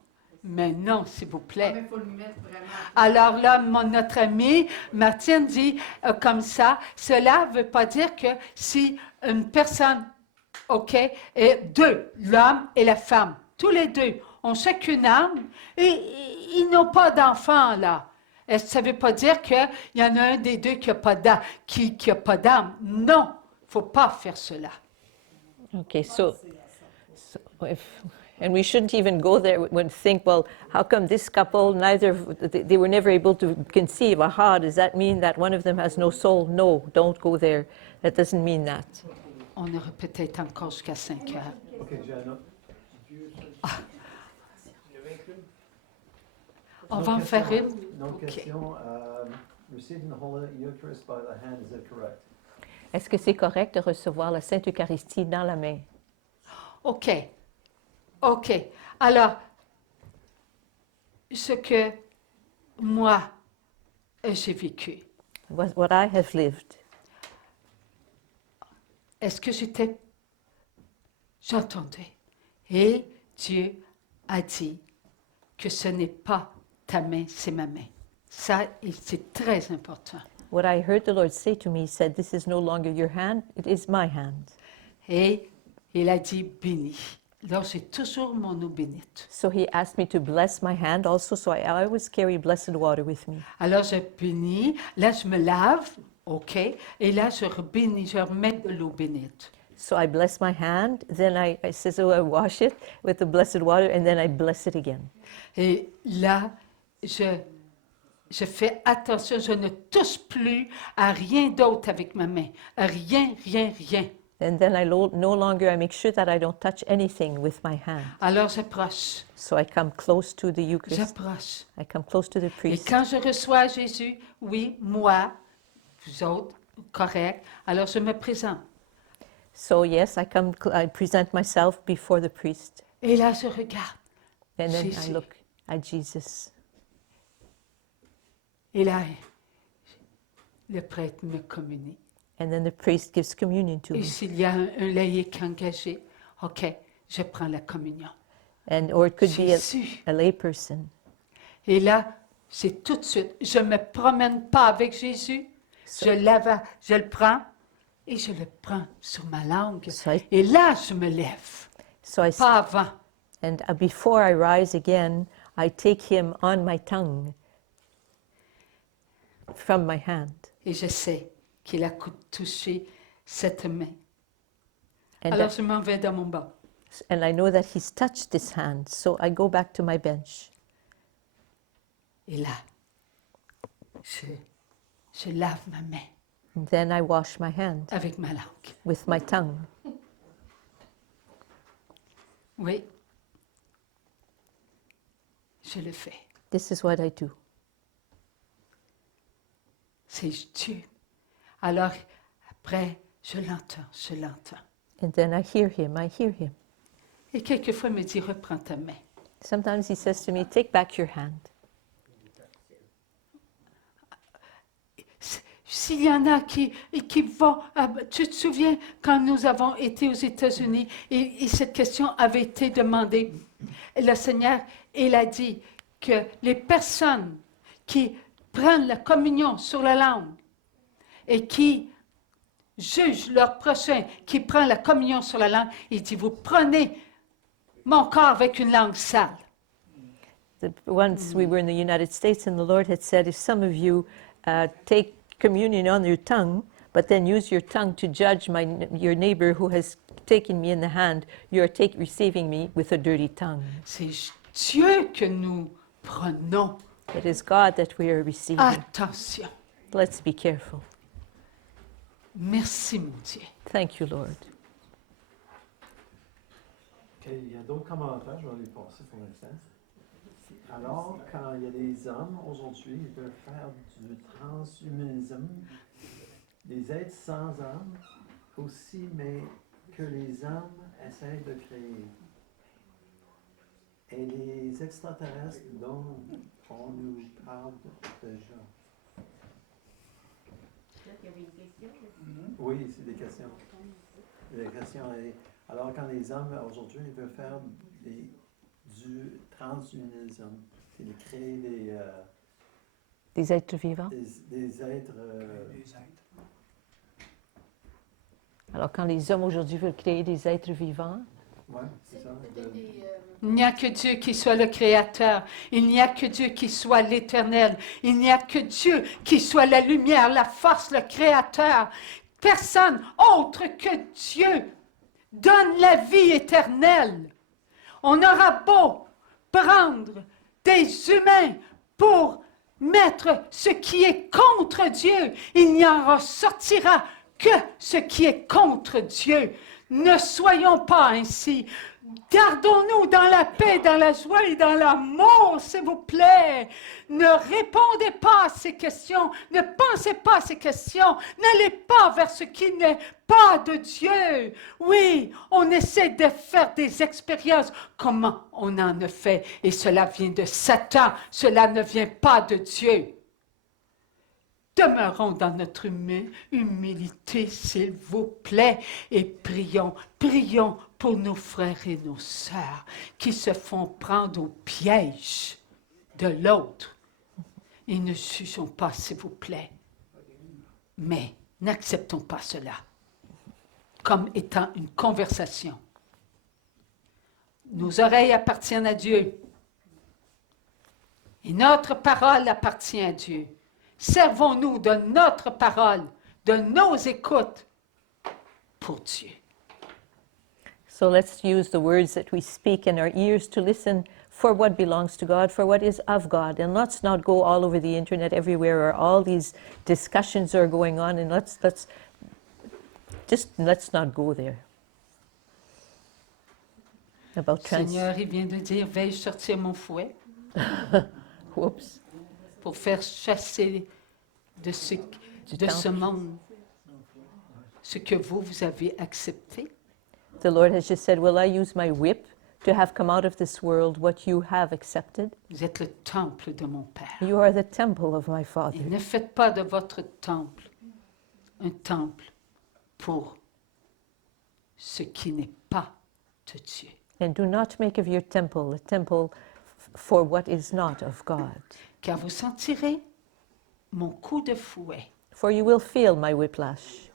s'il vous plaît. Mais il faut le mettre vraiment. Alors là, notre ami Martine dit comme ça, cela ne veut pas dire que si une personne, OK, et deux, l'homme et la femme, tous les deux ont chacune âme, et ils n'ont pas d'enfant là. Est-ce que ça ne veut pas dire qu'il y en a un des deux qui n'a pas d'âme, qui a pas d'âme? Non, il ne faut pas faire cela. Okay, so and we shouldn't even go there and think, well, how come this couple, they were never able to conceive? Aha, does that mean that one of them has no soul? No, don't go there. That doesn't mean that. On aurait peut-être encore jusqu'à 5 heures. OK, j'ai un autre. On va en faire une? Une autre OK. question. Receiving the Holy Eucharist by the hand, is it correct? Est-ce que c'est correct de recevoir la Sainte Eucharistie dans la main? OK. Alors, ce que moi, j'ai vécu, What I have lived. est-ce que j'entendais, et Dieu a dit que ce n'est pas ta main, c'est ma main. Ça, c'est très important. What I heard the Lord say to me, he said, this is no longer your hand, it is my hand. Et il a dit béni. Alors, j'ai toujours mon eau bénite. So he asked me to bless my hand also, so I always carry blessed water with me. Alors, je bénis. Là, je me lave. OK. Et là, je bénis, je remets de l'eau bénite. So I bless my hand, then I says, oh, I wash it with the blessed water, and then I bless it again. Et là, je fais attention, je ne touche plus à rien d'autre avec ma main. À rien. And then no longer, I make sure that I don't touch anything with my hand. Alors, j'approche. So I come close to the Eucharist. J'approche. I come close to the Et priest. quand je reçois Jésus, oui, moi, vous autres, correct, alors je me présente. So yes, I present myself before the priest. Et là, je regarde. And then Jésus. I look at Jesus. Et là, le prêtre me communie. And then the priest gives communion to Et me. s'il y a un laïc engagé, OK, je prends la communion. Or it could be Jésus. a lay person. Et là, c'est tout de suite. Je ne me promène pas avec Jésus. Je le prends et je le prends sur ma langue. So I- Et là, je me lève. So I Pas avant. And before I rise again, I take him on my tongue from my hand. Et je sais qu'il a touché cette main. And, Alors, je m'en vais dans mon banc. and I know that he's touched this hand, so I go back to my bench. Et là, je lave ma main And then I wash my hand avec ma langue. with my tongue. Oui. Je le fais. This is what I do. C'est Dieu. Alors, après, je l'entends. And then I hear him. Et quelquefois, il me dit, reprends ta main. Sometimes he says to me, take back your hand. S'il y en a qui vont... tu te souviens quand nous avons été aux États-Unis et cette question avait été demandée. Le Seigneur, il a dit que les personnes qui prennent la communion sur la langue et qui jugent leur prochain, qui prend la communion sur la langue, il dit, vous prenez mon corps avec une langue sale. Once we were in the United States, and the Lord had said, if some of you take communion on your tongue, but then use your tongue to judge your neighbor who has taken me in the hand, you are receiving me with a dirty tongue. C'est Dieu que nous Prenons It is God that we are receiving. attention. Let's be careful. Merci, mon Dieu. Thank you, Lord. OK, il y a d'autres commentaires, je vais les passer pour l'instant. Alors, quand il y a des hommes aujourd'hui, ils veulent faire du transhumanisme, des êtres sans âme aussi, mais que les hommes essayent de créer. Et les extraterrestres dont on nous parle déjà. Oui, c'est des questions. Des questions. Alors, quand les hommes aujourd'hui ils veulent faire du transhumanisme, c'est de créer Des êtres vivants. des êtres. Alors, quand les hommes aujourd'hui veulent créer des êtres vivants, Oui, c'est ça. Il n'y a que Dieu qui soit le Créateur. Il n'y a que Dieu qui soit l'Éternel. Il n'y a que Dieu qui soit la lumière, la force, le Créateur. Personne autre que Dieu donne la vie éternelle. On aura beau prendre des humains pour mettre ce qui est contre Dieu, il n'y en ressortira que ce qui est contre Dieu. Ne soyons pas ainsi. Gardons-nous dans la paix, dans la joie et dans l'amour, s'il vous plaît. Ne répondez pas à ces questions. Ne pensez pas à ces questions. N'allez pas vers ce qui n'est pas de Dieu. Oui, on essaie de faire des expériences. Comment on en a fait? Et cela vient de Satan. Cela ne vient pas de Dieu. Demeurons dans notre humilité, s'il vous plaît, et prions pour nos frères et nos sœurs qui se font prendre au piège de l'autre. Et ne jugeons pas, s'il vous plaît, mais n'acceptons pas cela comme étant une conversation. Nos oreilles appartiennent à Dieu et notre parole appartient à Dieu. Servons-nous de notre parole, de nos écoutes pour Dieu. so let's use the words that we speak in our ears to listen for what belongs to God, for what is of God. And let's not go all over the internet everywhere where all these discussions are going on, and let's not go there. About Seigneur, il vient de dire, vais-je sortir mon fouet Whoops. pour faire chasser de ce monde ce que vous avez accepté? The Lord has just said, will I use my whip to have come out of this world what you have accepted? Vous êtes le temple de mon Père. You are the temple of my Father. Et ne faites pas de votre temple un temple pour ce qui n'est pas de Dieu. And do not make of your temple a temple for what is not of God. Car vous sentirez mon coup de fouet. For you will feel my whiplash.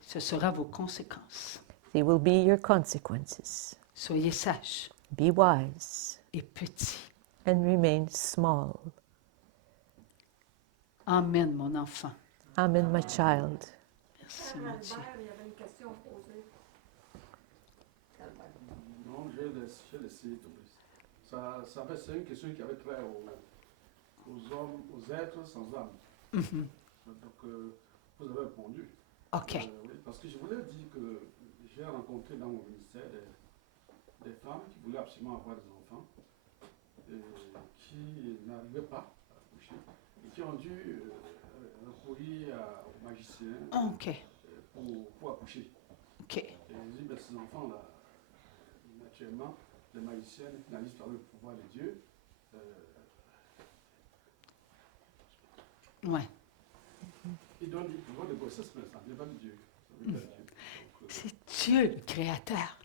Ce sera vos conséquences. They will be your consequences. Soyez sages Be wise et petits. and remain small. Amen, mon enfant. Amen, my child. Merci, mon Dieu. Albert, il y avait une question posée. Non, j'ai laissé tomber. C'est une question qui avait trait aux hommes, aux êtres sans âme. Mhm. Donc, vous avez répondu. OK. Oui, parce que je voulais dire que j'ai rencontré dans mon ministère des femmes qui voulaient absolument avoir des enfants, et qui n'arrivaient pas à accoucher, et qui ont dû recourir aux magiciens OK. pour accoucher. OK. Et je dis, ces enfants-là, naturellement, les magiciens finalisent par le pouvoir de Dieu. Ouais. Ils donnent du pouvoir de grossesse, mais ça ne vient pas de Dieu. Ça vient pas de Dieu. Donc, C'est Dieu le Créateur.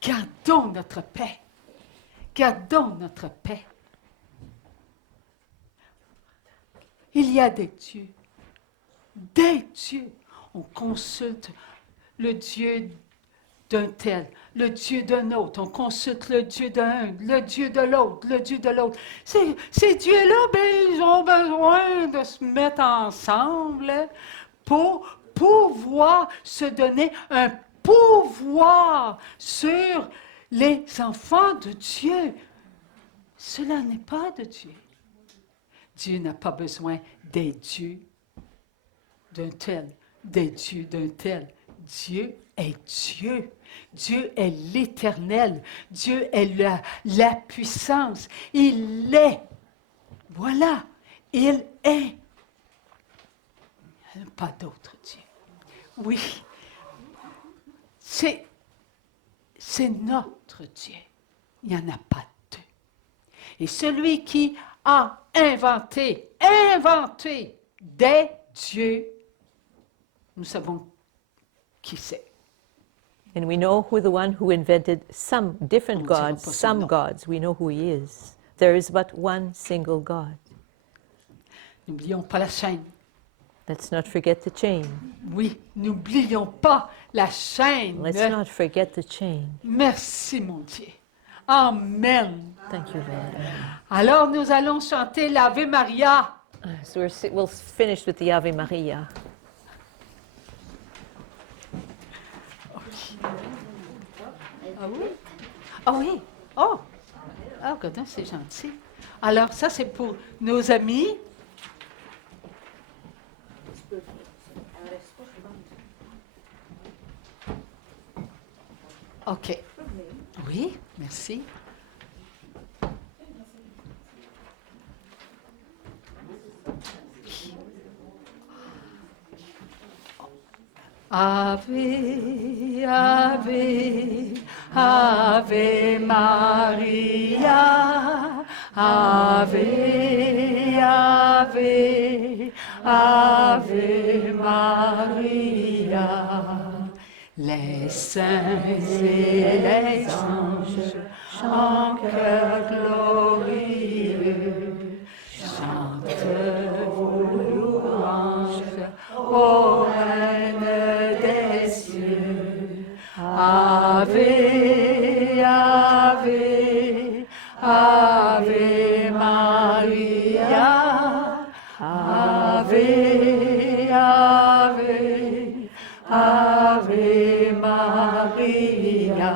Gardons notre paix. Gardons notre paix. Il y a des dieux. Des dieux. On consulte le Dieu d'un tel, le Dieu d'un autre. On consulte le Dieu d'un, le Dieu de l'autre, le Dieu de l'autre. Ces dieux-là, ben, ils ont besoin de se mettre ensemble pour pouvoir se donner un pouvoir sur les enfants de Dieu. Cela n'est pas de Dieu. Dieu n'a pas besoin des dieux d'un tel, des dieux d'un tel. Dieu est Dieu. Dieu est l'Éternel. Dieu est la puissance. Il est. Voilà. Il est. Il n'y a pas d'autre Dieu. Oui. C'est notre Dieu. Il n'y en a pas deux. Et celui qui a inventé des dieux, nous savons qui c'est. And we know who the one who invented some different On dira gods, pas son some nom. gods. We know who he is. There is but one single God. N'oublions pas la chaîne. Let's not forget the chain. Oui, n'oublions pas la chaîne. Let's not forget the chain. Merci, mon Dieu. Amen. Thank you, Lord. Alors, nous allons chanter l'Ave Maria. So we'll finish with the Ave Maria. Ah oui? Ah oui? Oh! Ah, Godin, c'est gentil. Alors, ça, c'est pour nos amis. OK. Oui, merci. Ave, Ave, Ave Maria, Ave, Ave, Ave Maria. Les saints et les anges en chœur glorieux chantent vos louanges, ô Reine des cieux. Ave, Ave, Ave Maria, Ave, Ave, Ave Maria.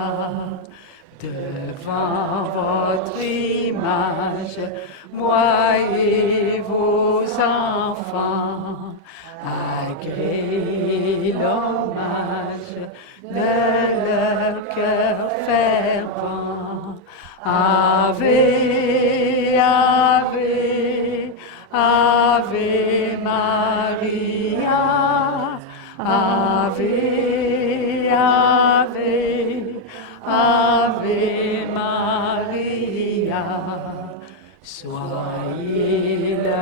Devant votre image, moi et vos enfants, agréez l'hommage de leur cœur fervent. Ave, Ave, Ave Maria, Ave, Ave, Ave Maria. Soyez le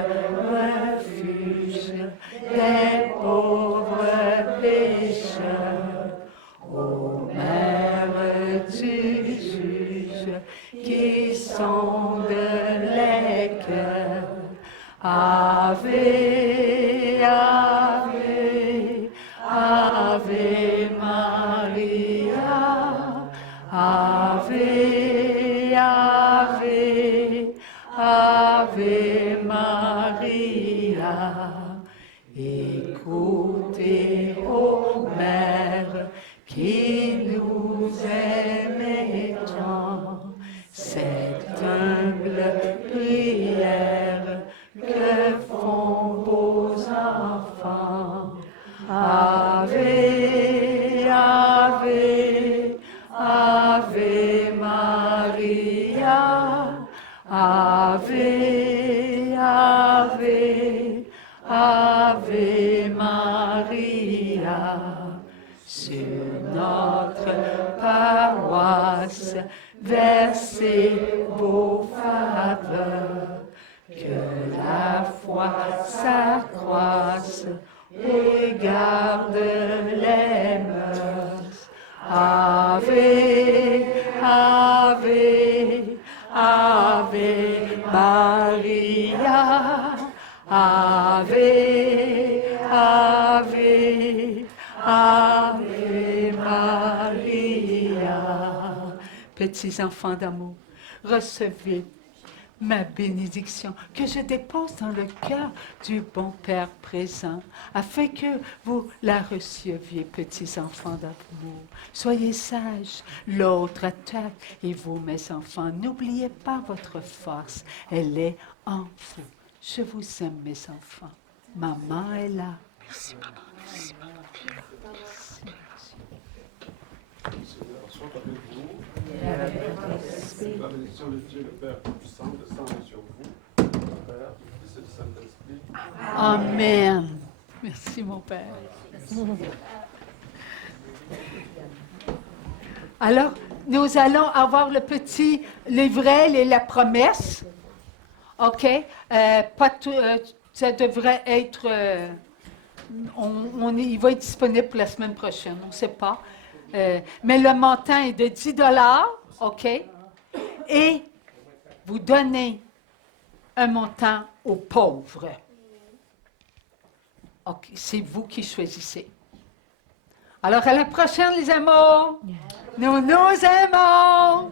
refuge des pauvres pécheurs, ô Mère du juge qui sonde les cœurs. Ave, Ave, Ave Maria, Ave, Ave, Ave Maria. Écoutez, ô Mère, qui nous aimez tant, cette humble prière que font vos enfants. Ave, Ave, Ave Maria, Ave, Ave, Ave Maria. Sur notre paroisse, versez vos faveurs, que la foi s'accroisse et garde les mœurs. Ave, Ave, Ave Maria, Ave, Ave, Ave Maria. Petits enfants d'amour, recevez ma bénédiction que je dépose dans le cœur du bon Père présent, afin que vous la receviez, petits enfants d'amour. Soyez sages, l'autre attaque, et vous, mes enfants, n'oubliez pas votre force, elle est en vous. Je vous aime, mes enfants. Maman est là. Merci, maman. Merci, maman. Seigneur, soit avec vous. La bénédiction de Dieu, le Père Tout-Puissant, descende sur vous, le Père, le Fils et le Saint-Esprit. Amen. Merci, mon Père. Alors, nous allons avoir le petit livret et la promesse. OK? Ça devrait être... il va être disponible pour la semaine prochaine, on ne sait pas. Mais le montant est de 10 $, OK? Et vous donnez un montant aux pauvres. OK, c'est vous qui choisissez. Alors, à la prochaine, les amours. Nous nous aimons.